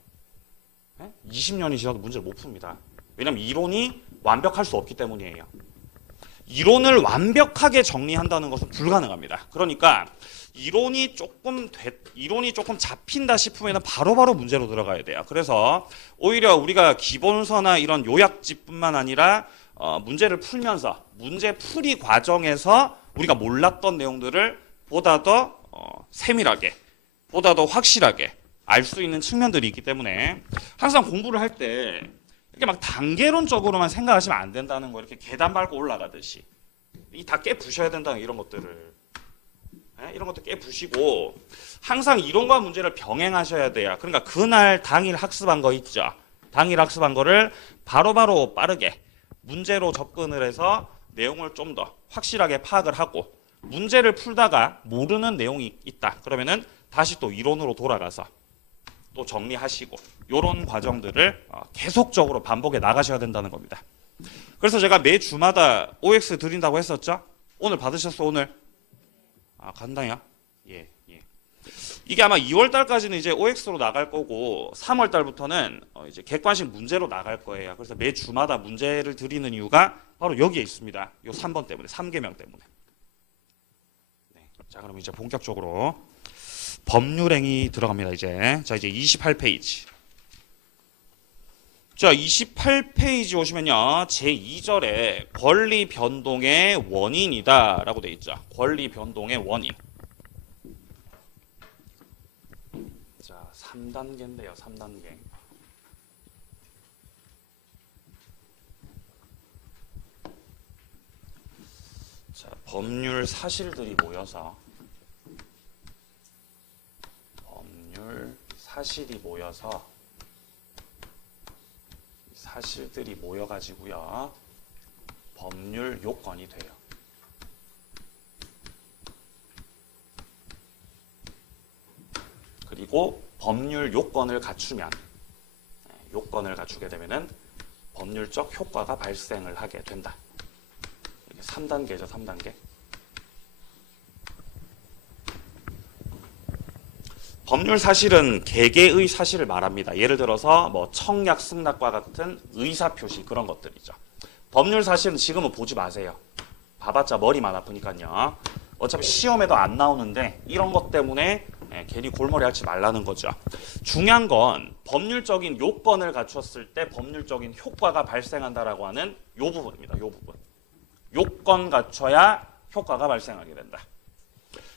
20년이 지나도 문제를 못 풉니다. 왜냐하면 이론이 완벽할 수 없기 때문이에요. 이론을 완벽하게 정리한다는 것은 불가능합니다. 그러니까 이론이 조금 잡힌다 싶으면 바로바로 문제로 들어가야 돼요. 그래서 오히려 우리가 기본서나 이런 요약집뿐만 아니라 문제를 풀면서 문제풀이 과정에서 우리가 몰랐던 내용들을 보다 더 세밀하게 보다 더 확실하게 알 수 있는 측면들이 있기 때문에 항상 공부를 할 때 이렇게 막 단계론적으로만 생각하시면 안 된다는 거. 이렇게 계단 밟고 올라가듯이 이 다 깨부셔야 된다는 이런 것들을 이런 것도 깨부시고 항상 이론과 문제를 병행하셔야 돼요. 그러니까 그날 당일 학습한 거 있죠. 당일 학습한 거를 바로바로 빠르게 문제로 접근을 해서 내용을 좀 더 확실하게 파악을 하고 문제를 풀다가 모르는 내용이 있다. 그러면은 다시 또 이론으로 돌아가서 또 정리하시고 이런 과정들을 계속적으로 반복해 나가셔야 된다는 겁니다. 그래서 제가 매 주마다 OX 드린다고 했었죠? 오늘 받으셨어? 오늘? 간다냐? 예. 이게 아마 2월 달까지는 이제 OX로 나갈 거고 3월 달부터는 이제 객관식 문제로 나갈 거예요. 그래서 매 주마다 문제를 드리는 이유가 바로 여기에 있습니다. 요 3번 때문에, 3개명 때문에. 네. 자, 그럼 이제 본격적으로 법률행위 들어갑니다. 이제 28페이지. 자, 28페이지 오시면요. 제2절에 권리 변동의 원인이다 라고 되어 있죠. 권리 변동의 원인. 자, 3단계인데요. 3단계. 자, 법률 사실들이 모여서 사실들이 모여가지고요. 법률 요건이 돼요. 그리고 법률 요건을 갖추게 되면은 법률적 효과가 발생을 하게 된다. 이게 3단계죠. 3단계. 법률 사실은 개개의 사실을 말합니다. 예를 들어서 뭐 청약, 승낙과 같은 의사 표시 그런 것들이죠. 법률 사실은 지금은 보지 마세요. 봐봤자 머리만 아프니까요. 어차피 시험에도 안 나오는데 이런 것 때문에 괜히 골머리 앓지 말라는 거죠. 중요한 건 법률적인 요건을 갖췄을 때 법률적인 효과가 발생한다라고 하는 요 부분입니다. 요 부분. 요건 갖춰야 효과가 발생하게 된다.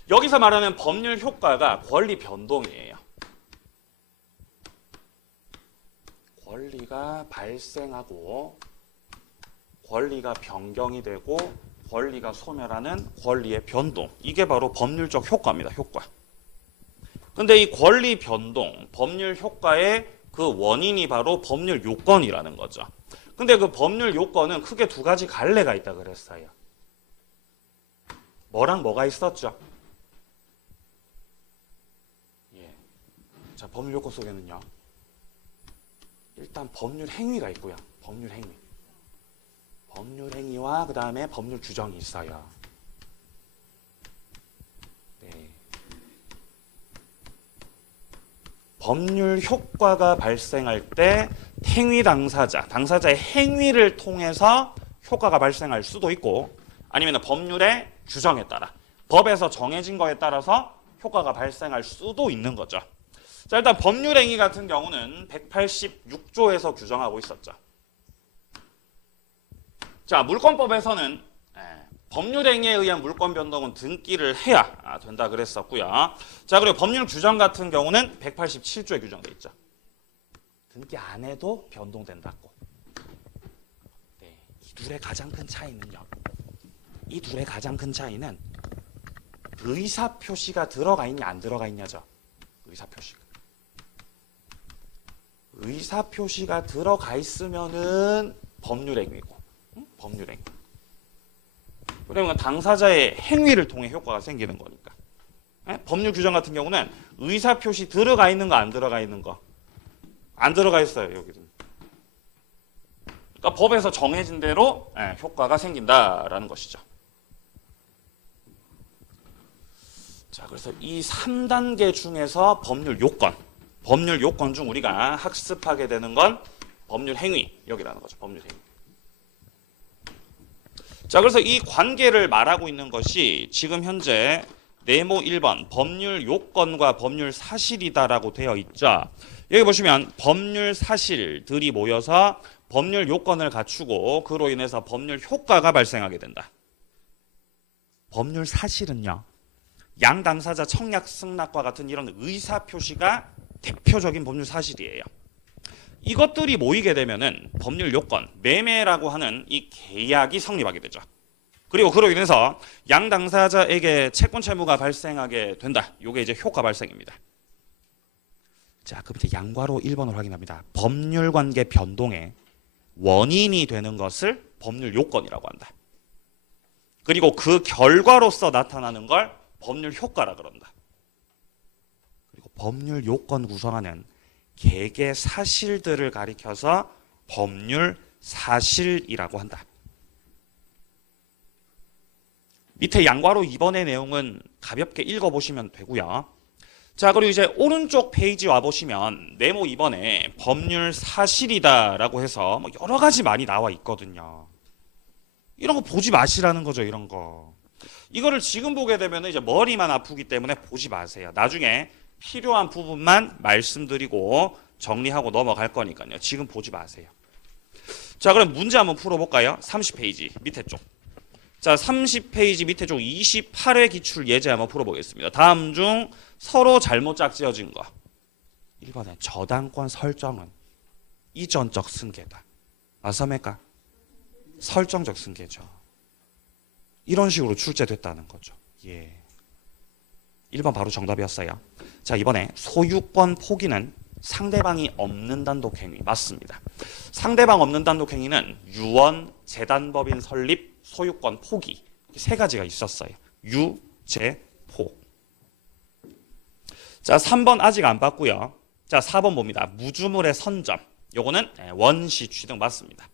여기서 말하는 법률 효과가 권리 변동이에요. 권리가 발생하고 권리가 변경이 되고 권리가 소멸하는 권리의 변동. 이게 바로 법률적 효과입니다. 효과. 근데 이 권리 변동, 법률 효과의 그 원인이 바로 법률 요건이라는 거죠. 근데 그 법률 요건은 크게 두 가지 갈래가 있다 그랬어요. 뭐랑 뭐가 있었죠? 예. 자, 법률 요건 속에는요. 일단 법률 행위가 있고요. 법률 행위. 법률 행위와 그 다음에 법률 규정이 있어요. 네. 법률 효과가 발생할 때 행위 당사자의 행위를 통해서 효과가 발생할 수도 있고 아니면 법률의 규정에 따라 법에서 정해진 거에 따라서 효과가 발생할 수도 있는 거죠. 자, 일단 법률 행위 같은 경우는 186조에서 규정하고 있었죠. 자, 물권법에서는 법률행위에 의한 물권 변동은 등기를 해야 된다 그랬었고요. 자, 그리고 법률 규정 같은 경우는 187조에 규정돼 있죠. 등기 안 해도 변동된다고. 네, 이 둘의 가장 큰 차이는요. 이 둘의 가장 큰 차이는 의사 표시가 들어가 있냐 안 들어가 있냐죠. 의사 표시가. 의사 표시가 들어가 있으면은 법률행위고. 법률행위. 그러면 당사자의 행위를 통해 효과가 생기는 거니까. 법률 규정 같은 경우는 의사 표시 들어가 있는 거 안 들어가 있는 거. 안 들어가 있어요. 여기는. 그러니까 법에서 정해진 대로 효과가 생긴다라는 것이죠. 자, 그래서 이 3단계 중에서 법률 요건 중 우리가 학습하게 되는 건 법률 행위 여기라는 거죠. 법률 행위. 자, 그래서 이 관계를 말하고 있는 것이 지금 현재 네모 1번 법률 요건과 법률 사실이다라고 되어 있죠. 여기 보시면 법률 사실들이 모여서 법률 요건을 갖추고 그로 인해서 법률 효과가 발생하게 된다. 법률 사실은요. 양 당사자 청약 승낙과 같은 이런 의사 표시가 대표적인 법률 사실이에요. 이것들이 모이게 되면은 법률 요건, 매매라고 하는 이 계약이 성립하게 되죠. 그리고 그로 인해서 양 당사자에게 채권 채무가 발생하게 된다. 이게 이제 효과 발생입니다. 자, 그럼 이제 양괄호 1번을 확인합니다. 법률 관계 변동의 원인이 되는 것을 법률 요건이라고 한다. 그리고 그 결과로서 나타나는 걸 법률 효과라 그런다. 그리고 법률 요건 구성하는 개개 사실들을 가리켜서 법률 사실이라고 한다. 밑에 양괄호 2번의 내용은 가볍게 읽어보시면 되고요. 자, 그리고 이제 오른쪽 페이지 와보시면 네모 2번에 법률 사실이다라고 해서 뭐 여러 가지 많이 나와 있거든요. 이런 거 보지 마시라는 거죠. 이런 거. 이거를 지금 보게 되면 이제 머리만 아프기 때문에 보지 마세요. 나중에 필요한 부분만 말씀드리고 정리하고 넘어갈 거니까요. 지금 보지 마세요. 자, 그럼 문제 한번 풀어볼까요? 30페이지 밑에 쪽. 자, 30페이지 밑에 쪽 28회 기출 예제 한번 풀어보겠습니다. 다음 중 서로 잘못 짝지어진 거. 1번에 저당권 설정은 이전적 승계다. 맞습니까? 설정적 승계죠. 이런 식으로 출제됐다는 거죠. 예. 1번 바로 정답이었어요. 자, 이번에 소유권 포기는 상대방이 없는 단독 행위. 맞습니다. 상대방 없는 단독 행위는 유언, 재단법인 설립, 소유권 포기. 세 가지가 있었어요. 유, 재, 포. 자, 3번 아직 안 봤고요. 자, 4번 봅니다. 무주물의 선점. 요거는 원시 취득 맞습니다.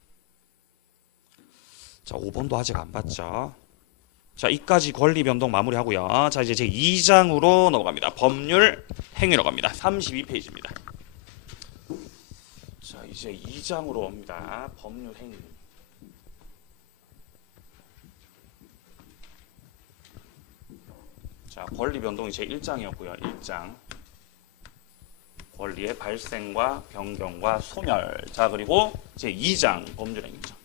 자, 5번도 아직 안 봤죠. 자, 이까지 권리 변동 마무리하고요. 자, 이제 제 2장으로 넘어갑니다. 법률 행위로 갑니다. 32페이지입니다. 자, 이제 2장으로 옵니다. 법률 행위. 자, 권리 변동이 제 1장이었고요. 1장. 권리의 발생과 변경과 소멸. 자, 그리고 제 2장 법률 행위죠.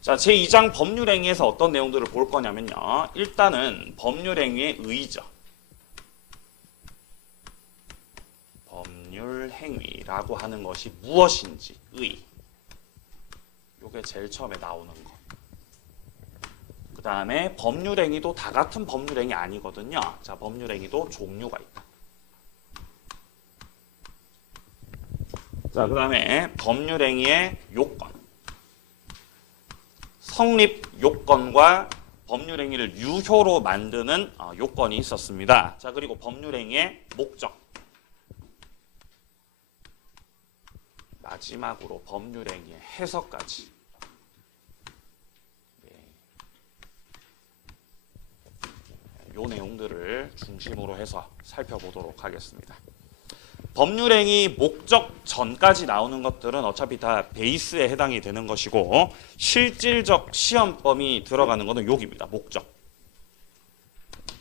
자, 제2장 법률행위에서 어떤 내용들을 볼 거냐면요. 일단은 법률행위의 의의죠. 법률행위라고 하는 것이 무엇인지 의. 이게 제일 처음에 나오는 거. 그 다음에 법률행위도 다 같은 법률행위 아니거든요. 자, 법률행위도 종류가 있다. 자, 그 다음에 법률행위의 요건. 성립 요건과 법률행위를 유효로 만드는 요건이 있었습니다. 자, 그리고 법률행위의 목적. 마지막으로 법률행위의 해석까지. 요 내용들을 중심으로 해서 살펴보도록 하겠습니다. 법률행위 목적 전까지 나오는 것들은 어차피 다 베이스에 해당이 되는 것이고 실질적 시험 범위 들어가는 것은 여기입니다. 목적.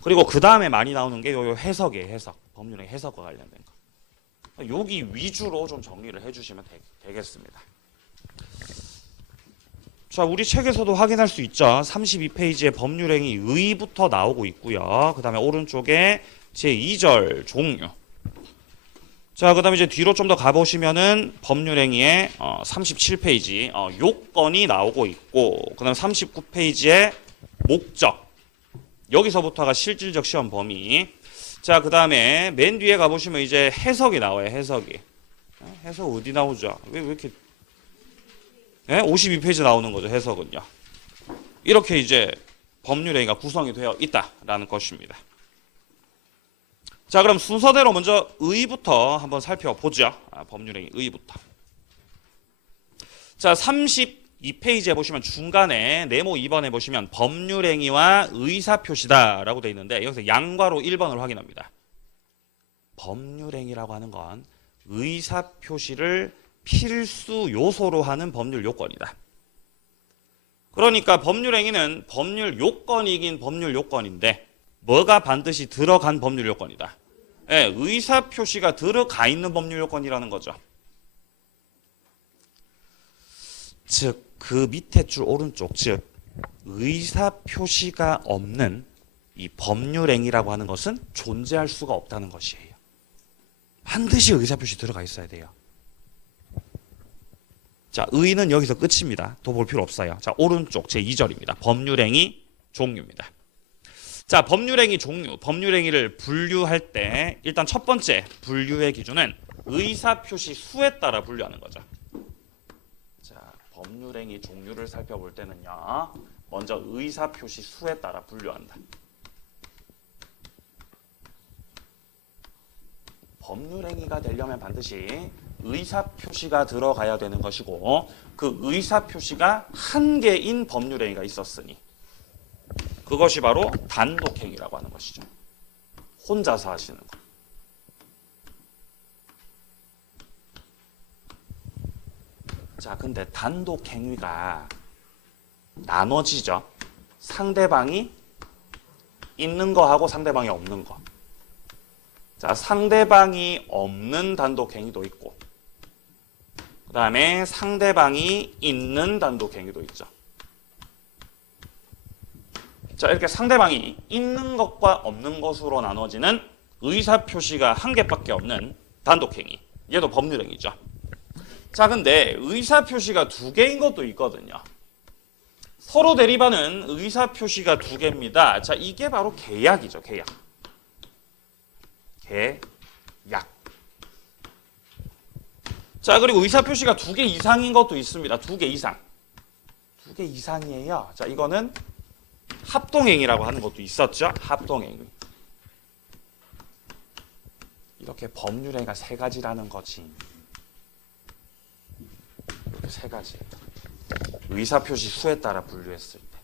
그리고 그 다음에 많이 나오는 게 요 해석이에요. 해석. 법률행위 해석과 관련된 거. 여기 위주로 좀 정리를 해주시면 되겠습니다. 자, 우리 책에서도 확인할 수 있죠. 32페이지에 법률행위 의부터 나오고 있고요. 그 다음에 오른쪽에 제2절 종류. 자, 그 다음에 이제 뒤로 좀 더 가보시면은 법률행위의 37페이지 요건이 나오고 있고, 그 다음에 39페이지에 목적. 여기서부터가 실질적 시험 범위. 자, 그 다음에 맨 뒤에 가보시면 이제 해석이 나와요. 해석이. 해석 어디 나오죠? 왜 이렇게 52페이지 나오는 거죠. 해석은요. 이렇게 이제 법률행위가 구성이 되어 있다라는 것입니다. 자, 그럼 순서대로 먼저 의부터 한번 살펴보죠. 법률행위 의부터. 자, 32페이지에 보시면 중간에 네모 2번에 보시면 법률행위와 의사표시다라고 되어 있는데 여기서 양괄호 1번을 확인합니다. 법률행위라고 하는 건 의사표시를 필수 요소로 하는 법률 요건이다. 그러니까 법률행위는 법률 요건이긴 법률 요건인데 뭐가 반드시 들어간 법률 요건이다. 예, 의사표시가 들어가 있는 법률 요건이라는 거죠. 즉, 그 밑에 줄 오른쪽, 즉 의사표시가 없는 이 법률행위라고 하는 것은 존재할 수가 없다는 것이에요. 반드시 의사표시 들어가 있어야 돼요. 자, 의는 여기서 끝입니다. 더 볼 필요 없어요. 자, 오른쪽 제2절입니다. 법률행위 종류입니다. 자, 법률행위 종류, 법률행위를 분류할 때 일단 첫 번째 분류의 기준은 의사표시 수에 따라 분류하는 거죠. 자, 법률행위 종류를 살펴볼 때는요. 먼저 의사표시 수에 따라 분류한다. 법률행위가 되려면 반드시 의사표시가 들어가야 되는 것이고 그 의사표시가 한 개인 법률행위가 있었으니 그것이 바로 단독행위라고 하는 것이죠. 혼자서 하시는 것. 자, 근데 단독행위가 나눠지죠. 상대방이 있는 거하고 상대방이 없는 거. 자, 상대방이 없는 단독행위도 있고 그 다음에 상대방이 있는 단독행위도 있죠. 자, 이렇게 상대방이 있는 것과 없는 것으로 나눠지는 의사표시가 한 개밖에 없는 단독행위. 얘도 법률행위죠. 자, 근데 의사표시가 두 개인 것도 있거든요. 서로 대립하는 의사표시가 두 개입니다. 자, 이게 바로 계약이죠. 계약. 계약. 자, 그리고 의사표시가 두 개 이상인 것도 있습니다. 두 개 이상. 두 개 이상이에요. 자, 이거는 합동행위라고 하는 것도 있었죠. 합동행위. 이렇게 법률행위가 세 가지라는 거지. 이렇게 세 가지. 의사표시 수에 따라 분류했을 때.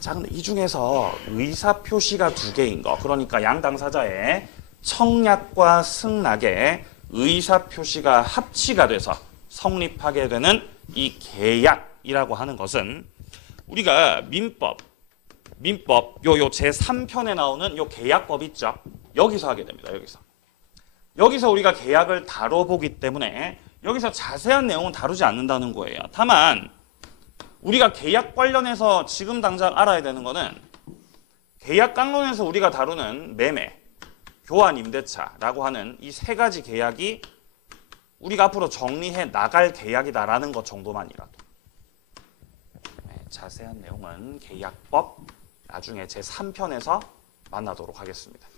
자, 근데 이 중에서 의사표시가 두 개인 거, 그러니까 양 당사자의 청약과 승낙의 의사표시가 합치가 돼서 성립하게 되는 이 계약이라고 하는 것은 우리가 민법 요 제3편에 나오는 요 계약법 있죠. 여기서 하게 됩니다. 여기서 우리가 계약을 다뤄보기 때문에 여기서 자세한 내용은 다루지 않는다는 거예요. 다만 우리가 계약 관련해서 지금 당장 알아야 되는 거는 계약 강론에서 우리가 다루는 매매, 교환, 임대차라고 하는 이 세 가지 계약이 우리가 앞으로 정리해 나갈 계약이다라는 것 정도만이라도. 네, 자세한 내용은 계약법 나중에 제3편에서 만나도록 하겠습니다.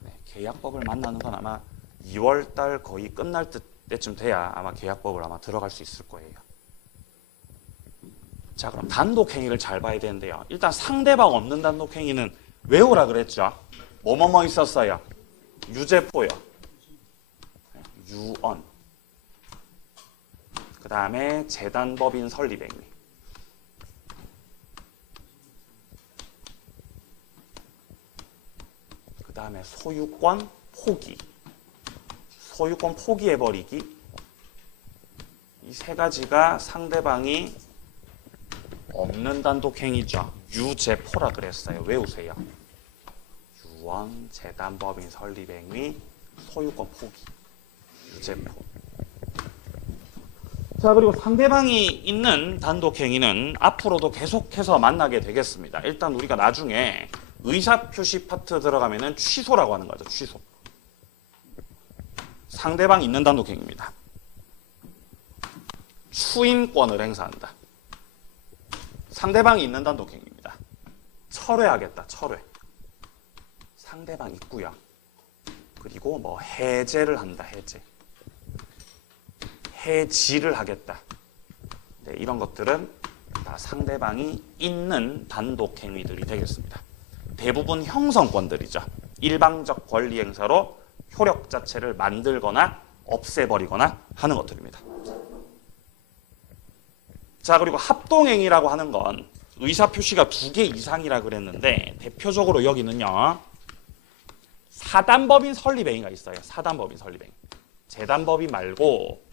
네, 계약법을 만나는 건 아마 2월달 거의 끝날 때쯤 돼야 아마 계약법을 아마 들어갈 수 있을 거예요. 자, 그럼 단독행위를 잘 봐야 되는데요. 일단 상대방 없는 단독행위는 외우라 그랬죠. 뭐뭐뭐 있었어요. 유죄포요. 유언. 그 다음에 재단법인 설립행위. 그 다음에 소유권 포기. 소유권 포기해버리기. 이 세 가지가 상대방이 없는 단독행위죠. 유죄포라 그랬어요. 외우세요. 유언, 재단법인 설립행위, 소유권 포기, 유죄포. 자, 그리고 상대방이 있는 단독행위는 앞으로도 계속해서 만나게 되겠습니다. 일단 우리가 나중에 의사표시 파트 들어가면은 취소라고 하는 거죠. 취소. 상대방이 있는 단독행위입니다. 추인권을 행사한다. 상대방이 있는 단독행위입니다. 철회하겠다. 철회. 상대방 있고요. 그리고 뭐 해제를 한다. 해제. 해지를 하겠다. 네, 이런 것들은 다 상대방이 있는 단독행위들이 되겠습니다. 대부분 형성권들이죠. 일방적 권리 행사로 효력 자체를 만들거나 없애버리거나 하는 것들입니다. 자, 그리고 합동행위라고 하는 건 의사표시가 2개 이상이라 그랬는데 대표적으로 여기는요. 사단법인 설립행위가 있어요. 사단법인 설립행위. 재단법인 말고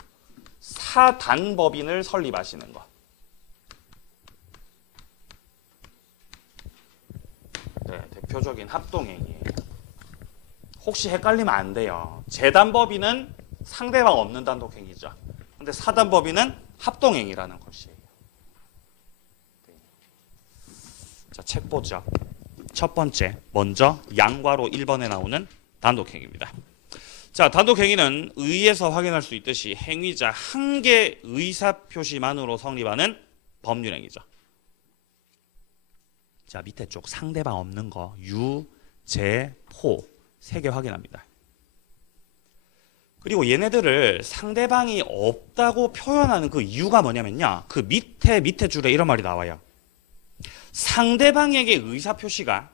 사단법인을 설립하시는 거. 네, 대표적인 합동행위예요. 혹시 헷갈리면 안 돼요. 재단법인은 상대방 없는 단독행위죠. 근데 사단법인은 합동행위라는 것이에요. 네. 자, 책 보죠. 첫 번째, 먼저 양괄호 1번에 나오는 단독행위입니다. 자, 단독행위는 의에서 확인할 수 있듯이 행위자 한 개 의사표시만으로 성립하는 법률행위죠. 자, 밑에 쪽 상대방 없는 거 유, 재, 포 3개 확인합니다. 그리고 얘네들을 상대방이 없다고 표현하는 그 이유가 뭐냐면요. 그 밑에 줄에 이런 말이 나와요. 상대방에게 의사표시가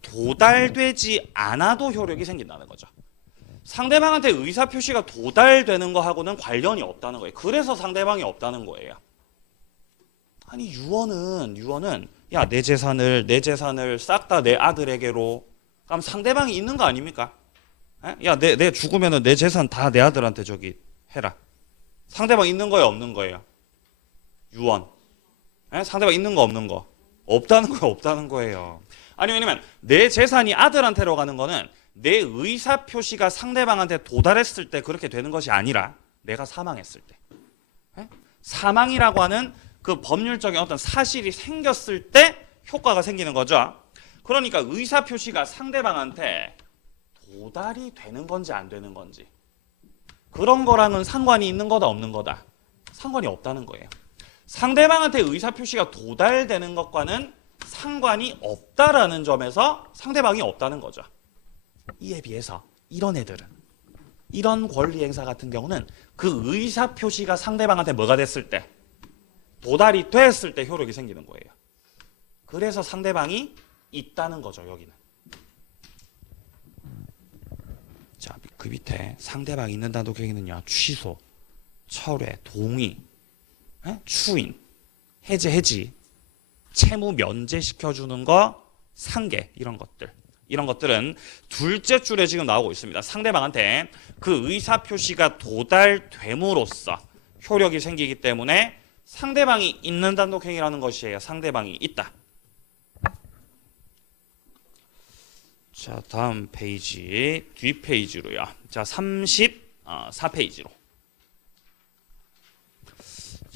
도달되지 않아도 효력이 생긴다는 거죠. 상대방한테 의사표시가 도달되는 거하고는 관련이 없다는 거예요. 그래서 상대방이 없다는 거예요. 아니 유언은 야, 내 재산을 싹 다 내 아들에게로. 그럼 상대방이 있는 거 아닙니까? 에? 야, 내 죽으면은 내 재산 다 내 아들한테 저기 해라. 상대방 있는 거예요, 없는 거예요? 유언. 에? 상대방 있는 거 없는 거? 없다는 거예요. 아니, 왜냐면 내 재산이 아들한테로 가는 거는 내 의사 표시가 상대방한테 도달했을 때 그렇게 되는 것이 아니라 내가 사망했을 때. 에? 사망이라고 하는 그 법률적인 어떤 사실이 생겼을 때 효과가 생기는 거죠. 그러니까 의사 표시가 상대방한테 도달이 되는 건지 안 되는 건지 그런 거랑은 상관이 있는 거다 없는 거다? 상관이 없다는 거예요. 상대방한테 의사 표시가 도달되는 것과는 상관이 없다라는 점에서 상대방이 없다는 거죠. 이에 비해서 이런 애들은 이런 권리 행사 같은 경우는 그 의사 표시가 상대방한테 뭐가 됐을 때 도달이 됐을 때 효력이 생기는 거예요. 그래서 상대방이 있다는 거죠, 여기는. 자, 그 밑에 상대방이 있는 단독행위는요. 취소, 철회, 동의, 추인, 해제, 해지 채무 면제시켜주는 거, 상계 이런 것들. 이런 것들은 둘째 줄에 지금 나오고 있습니다. 상대방한테 그 의사표시가 도달됨으로써 효력이 생기기 때문에 상대방이 있는 단독행위라는 것이에요. 상대방이 있다. 자, 다음 페이지 뒷페이지로요. 자, 34페이지로.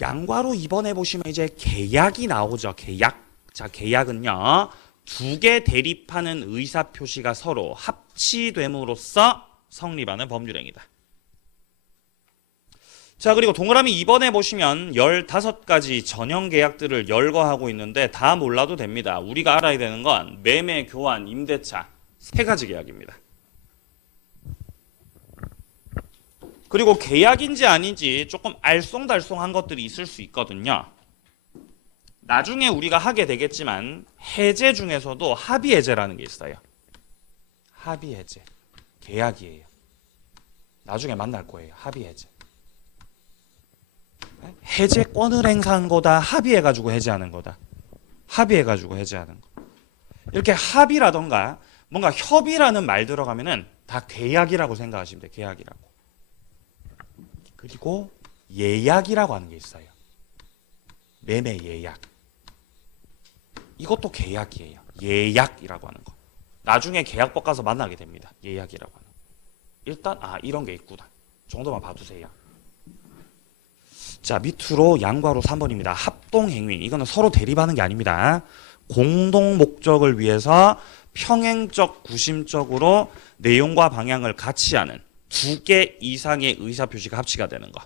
양과로 이번에 보시면 이제 계약이 나오죠. 계약. 자, 계약은요. 두 개 대립하는 의사표시가 서로 합치됨으로써 성립하는 법률행위다. 자, 그리고 동그라미 2번에 보시면 15가지 전형 계약들을 열거하고 있는데 다 몰라도 됩니다. 우리가 알아야 되는 건 매매, 교환, 임대차 3가지 계약입니다. 그리고 계약인지 아닌지 조금 알쏭달쏭한 것들이 있을 수 있거든요. 나중에 우리가 하게 되겠지만 해제 중에서도 합의해제라는 게 있어요. 합의해제. 계약이에요. 나중에 만날 거예요. 합의해제. 해제권을 행사한 거다. 합의해가지고 해제하는 거다. 합의해가지고 해제하는 거. 이렇게 합의라던가 뭔가 협의라는 말 들어가면은 다 계약이라고 생각하시면 돼요. 계약이라고. 그리고 예약이라고 하는 게 있어요. 매매 예약. 이것도 계약이에요. 예약이라고 하는 거. 나중에 계약법 가서 만나게 됩니다. 예약이라고 하는 거. 일단 이런 게 있구나. 정도만 봐두세요. 자, 밑으로 양과로 3번입니다. 합동행위. 이거는 서로 대립하는 게 아닙니다. 공동 목적을 위해서 평행적 구심적으로 내용과 방향을 같이 하는 두 개 이상의 의사표시가 합치가 되는 거.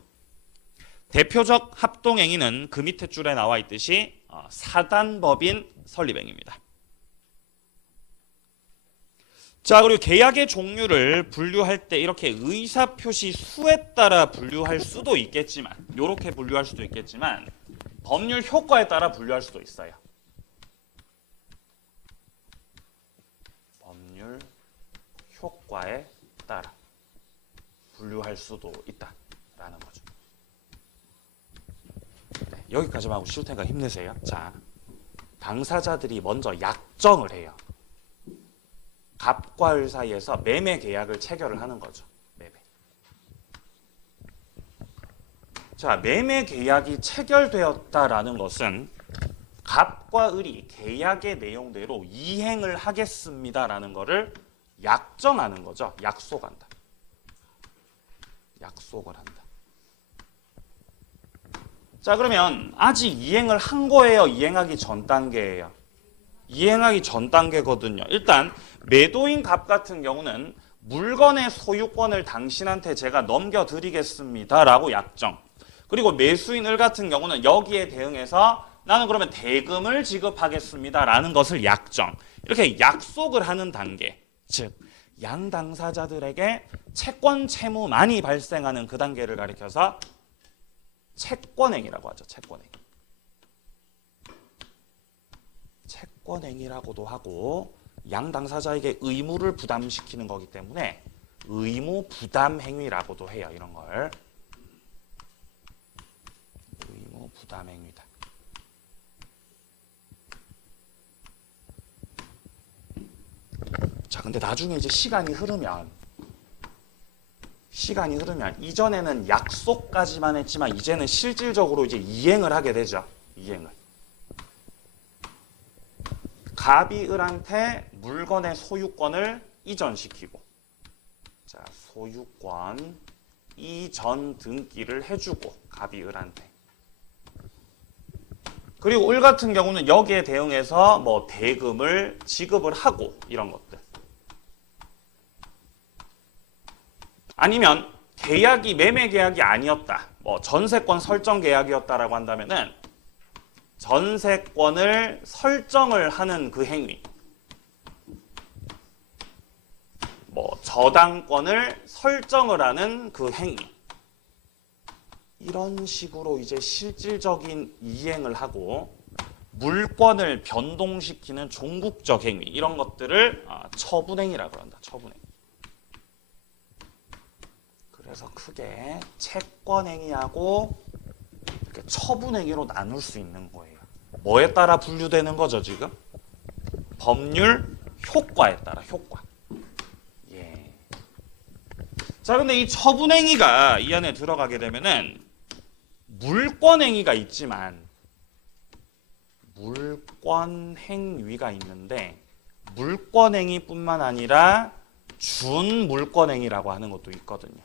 대표적 합동행위는 그 밑에 줄에 나와 있듯이 사단법인 설립행위입니다. 자, 그리고 계약의 종류를 분류할 때 이렇게 의사표시 수에 따라 분류할 수도 있겠지만, 이렇게 분류할 수도 있겠지만 법률 효과에 따라 분류할 수도 있어요. 법률 효과에 따라 분류할 수도 있다라는 거죠. 네, 여기까지만 하고 쉴 테니까 힘내세요. 자, 당사자들이 먼저 약정을 해요. 갑과 을 사이에서 매매 계약을 체결을 하는 거죠. 매매. 자, 매매 계약이 체결되었다라는 것은 갑과 을이 계약의 내용대로 이행을 하겠습니다라는 것을 약정하는 거죠. 약속한다. 약속을 한다. 자, 그러면 아직 이행을 한 거예요? 이행하기 전 단계예요? 이행하기 전 단계거든요. 일단 매도인 갑 같은 경우는 물건의 소유권을 당신한테 제가 넘겨드리겠습니다 라고 약정. 그리고 매수인 을 같은 경우는 여기에 대응해서 나는 그러면 대금을 지급하겠습니다 라는 것을 약정. 이렇게 약속을 하는 단계. 즉 양 당사자들에게 채권 채무만이 발생하는 그 단계를 가리켜서 채권행위라고 하죠. 채권행위. 채권행위라고도 하고 양 당사자에게 의무를 부담시키는 거기 때문에 의무 부담 행위라고도 해요. 이런 걸 의무 부담 행위다. 자, 근데 나중에 이제 시간이 흐르면 이전에는 약속까지만 했지만 이제는 실질적으로 이제 이행을 하게 되죠. 이행을. 갑이 을한테 물건의 소유권을 이전시키고, 자, 소유권 이전 등기를 해주고 갑이 을한테. 그리고 을 같은 경우는 여기에 대응해서 뭐 대금을 지급을 하고 이런 것들. 아니면 계약이 매매 계약이 아니었다. 뭐 전세권 설정 계약이었다라고 한다면은 전세권을 설정을 하는 그 행위. 뭐 저당권을 설정을 하는 그 행위. 이런 식으로 이제 실질적인 이행을 하고 물권을 변동시키는 종국적 행위. 이런 것들을 처분행위라고 한다. 처분행위. 그래서 크게 채권행위하고 이렇게 처분행위로 나눌 수 있는 거예요. 뭐에 따라 분류되는 거죠, 지금? 법률 효과에 따라 효과. 예. 자, 근데 이 처분행위가 이 안에 들어가게 되면은 물권행위가 있지만 물권행위가 있는데 물권행위뿐만 아니라 준물권행위라고 하는 것도 있거든요.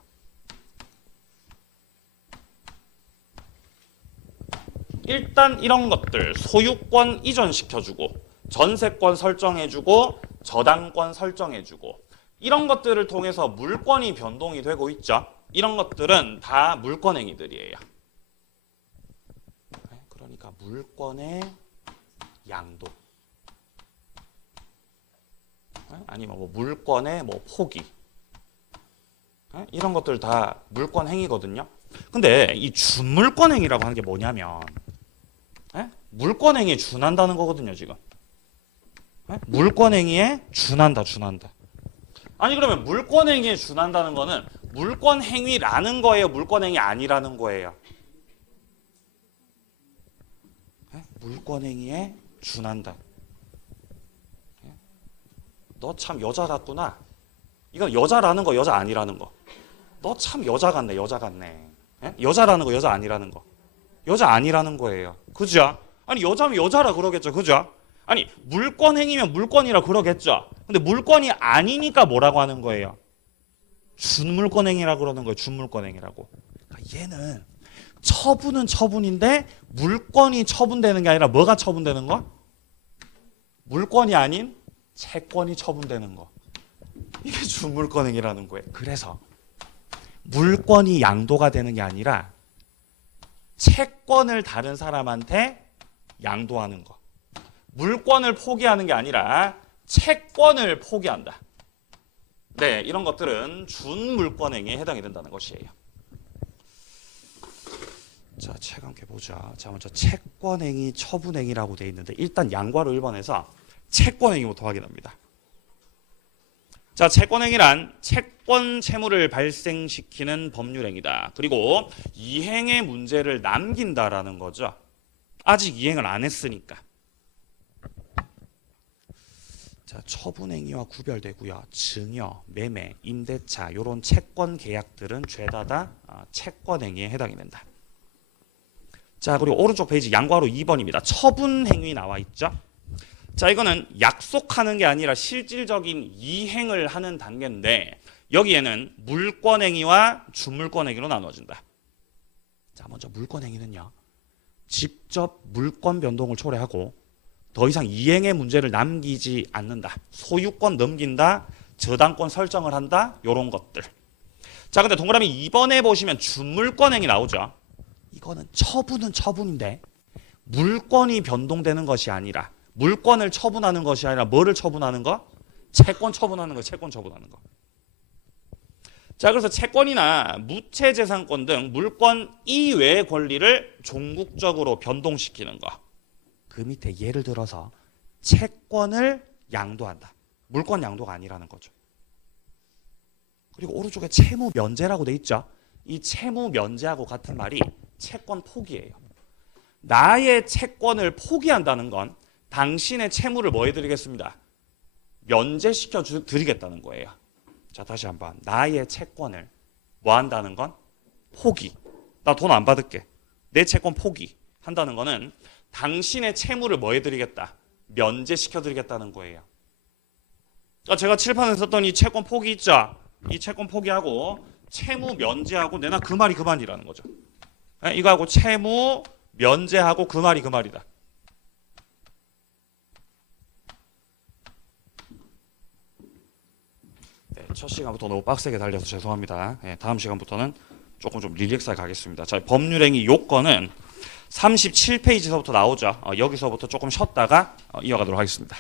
일단 이런 것들 소유권 이전시켜주고 전세권 설정해주고 저당권 설정해주고 이런 것들을 통해서 물권이 변동이 되고 있죠. 이런 것들은 다 물권행위들이에요. 그러니까 물권의 양도 아니면 뭐 물권의 뭐 포기 이런 것들 다 물권 행위거든요. 근데 이 준물권 행위라고 하는 게 뭐냐면 물권 행위에 준한다는 거거든요, 지금. 물권 행위에 준한다. 아니 그러면 물권 행위에 준한다는 거는 물권 행위라는 거예요, 물권 행위 아니라는 거예요? 물권 행위에 준한다. 너 참 여자 같구나. 이건 여자라는 거, 여자 아니라는 거. 너 참 여자 같네, 여자 같네. 여자라는 거, 여자 아니라는 거. 여자 아니라는 거예요. 그죠? 아니 여자면 여자라 그러겠죠, 그죠? 아니 물권 행위면 물권이라 그러겠죠. 근데 물권이 아니니까 뭐라고 하는 거예요? 준물권 행위라 그러는 거예요. 준물권 행위라고. 그러니까 얘는 처분은 처분인데 물권이 처분되는 게 아니라 뭐가 처분되는 거? 물권이 아닌 채권이 처분되는 거. 이게 준물권 행위라는 거예요. 그래서 물권이 양도가 되는 게 아니라 채권을 다른 사람한테 양도하는 거. 물권을 포기하는 게 아니라 채권을 포기한다. 네, 이런 것들은 준물권 행위에 해당이 된다는 것이에요. 자, 책 함께 보자. 자, 먼저 채권행위, 처분행위라고 되어 있는데 일단 양괄호 1번에서 채권행위부터 확인합니다. 자, 채권행위란 채권 채무를 발생시키는 법률행위다. 그리고 이행의 문제를 남긴다라는 거죠. 아직 이행을 안 했으니까. 자, 처분행위와 구별되고요. 증여, 매매, 임대차 이런 채권 계약들은 죄다 다 채권행위에 해당이 된다. 자, 그리고 오른쪽 페이지 양괄호 2번입니다. 처분행위 나와 있죠. 자, 이거는 약속하는 게 아니라 실질적인 이행을 하는 단계인데 여기에는 물권행위와 준물권행위로 나눠진다. 자, 먼저 물권행위는요. 직접 물권 변동을 초래하고 더 이상 이행의 문제를 남기지 않는다. 소유권 넘긴다. 저당권 설정을 한다. 이런 것들. 자, 근데 동그라미 2번에 보시면 준물권행위 나오죠. 이거는 처분은 처분인데 물권이 변동되는 것이 아니라 물권을 처분하는 것이 아니라 뭐를 처분하는 거? 채권 처분하는 거, 채권 처분하는 거. 자, 그래서 채권이나 무채재산권 등 물권 이외의 권리를 종국적으로 변동시키는 거. 그 밑에 예를 들어서 채권을 양도한다. 물권 양도가 아니라는 거죠. 그리고 오른쪽에 채무 면제라고 돼 있죠. 이 채무 면제하고 같은 말이 채권 포기예요. 나의 채권을 포기한다는 건 당신의 채무를 뭐 해드리겠습니다. 면제시켜 드리겠다는 거예요. 자, 다시 한번. 나의 채권을 뭐 한다는 건? 포기. 나 돈 안 받을게. 내 채권 포기. 한다는 거는 당신의 채무를 뭐 해드리겠다. 면제시켜 드리겠다는 거예요. 자, 제가 칠판에 썼던 이 채권 포기 있죠. 이 채권 포기하고 채무 면제하고 내나 그 말이 그 말이라는 거죠. 이거하고 채무 면제하고 그 말이 그 말이다. 네, 첫 시간부터 너무 빡세게 달려서 죄송합니다. 네, 다음 시간부터는 조금 좀 릴렉스하게 가겠습니다. 자, 법률행위 요건은 37페이지서부터 나오죠. 여기서부터 조금 쉬었다가 이어가도록 하겠습니다.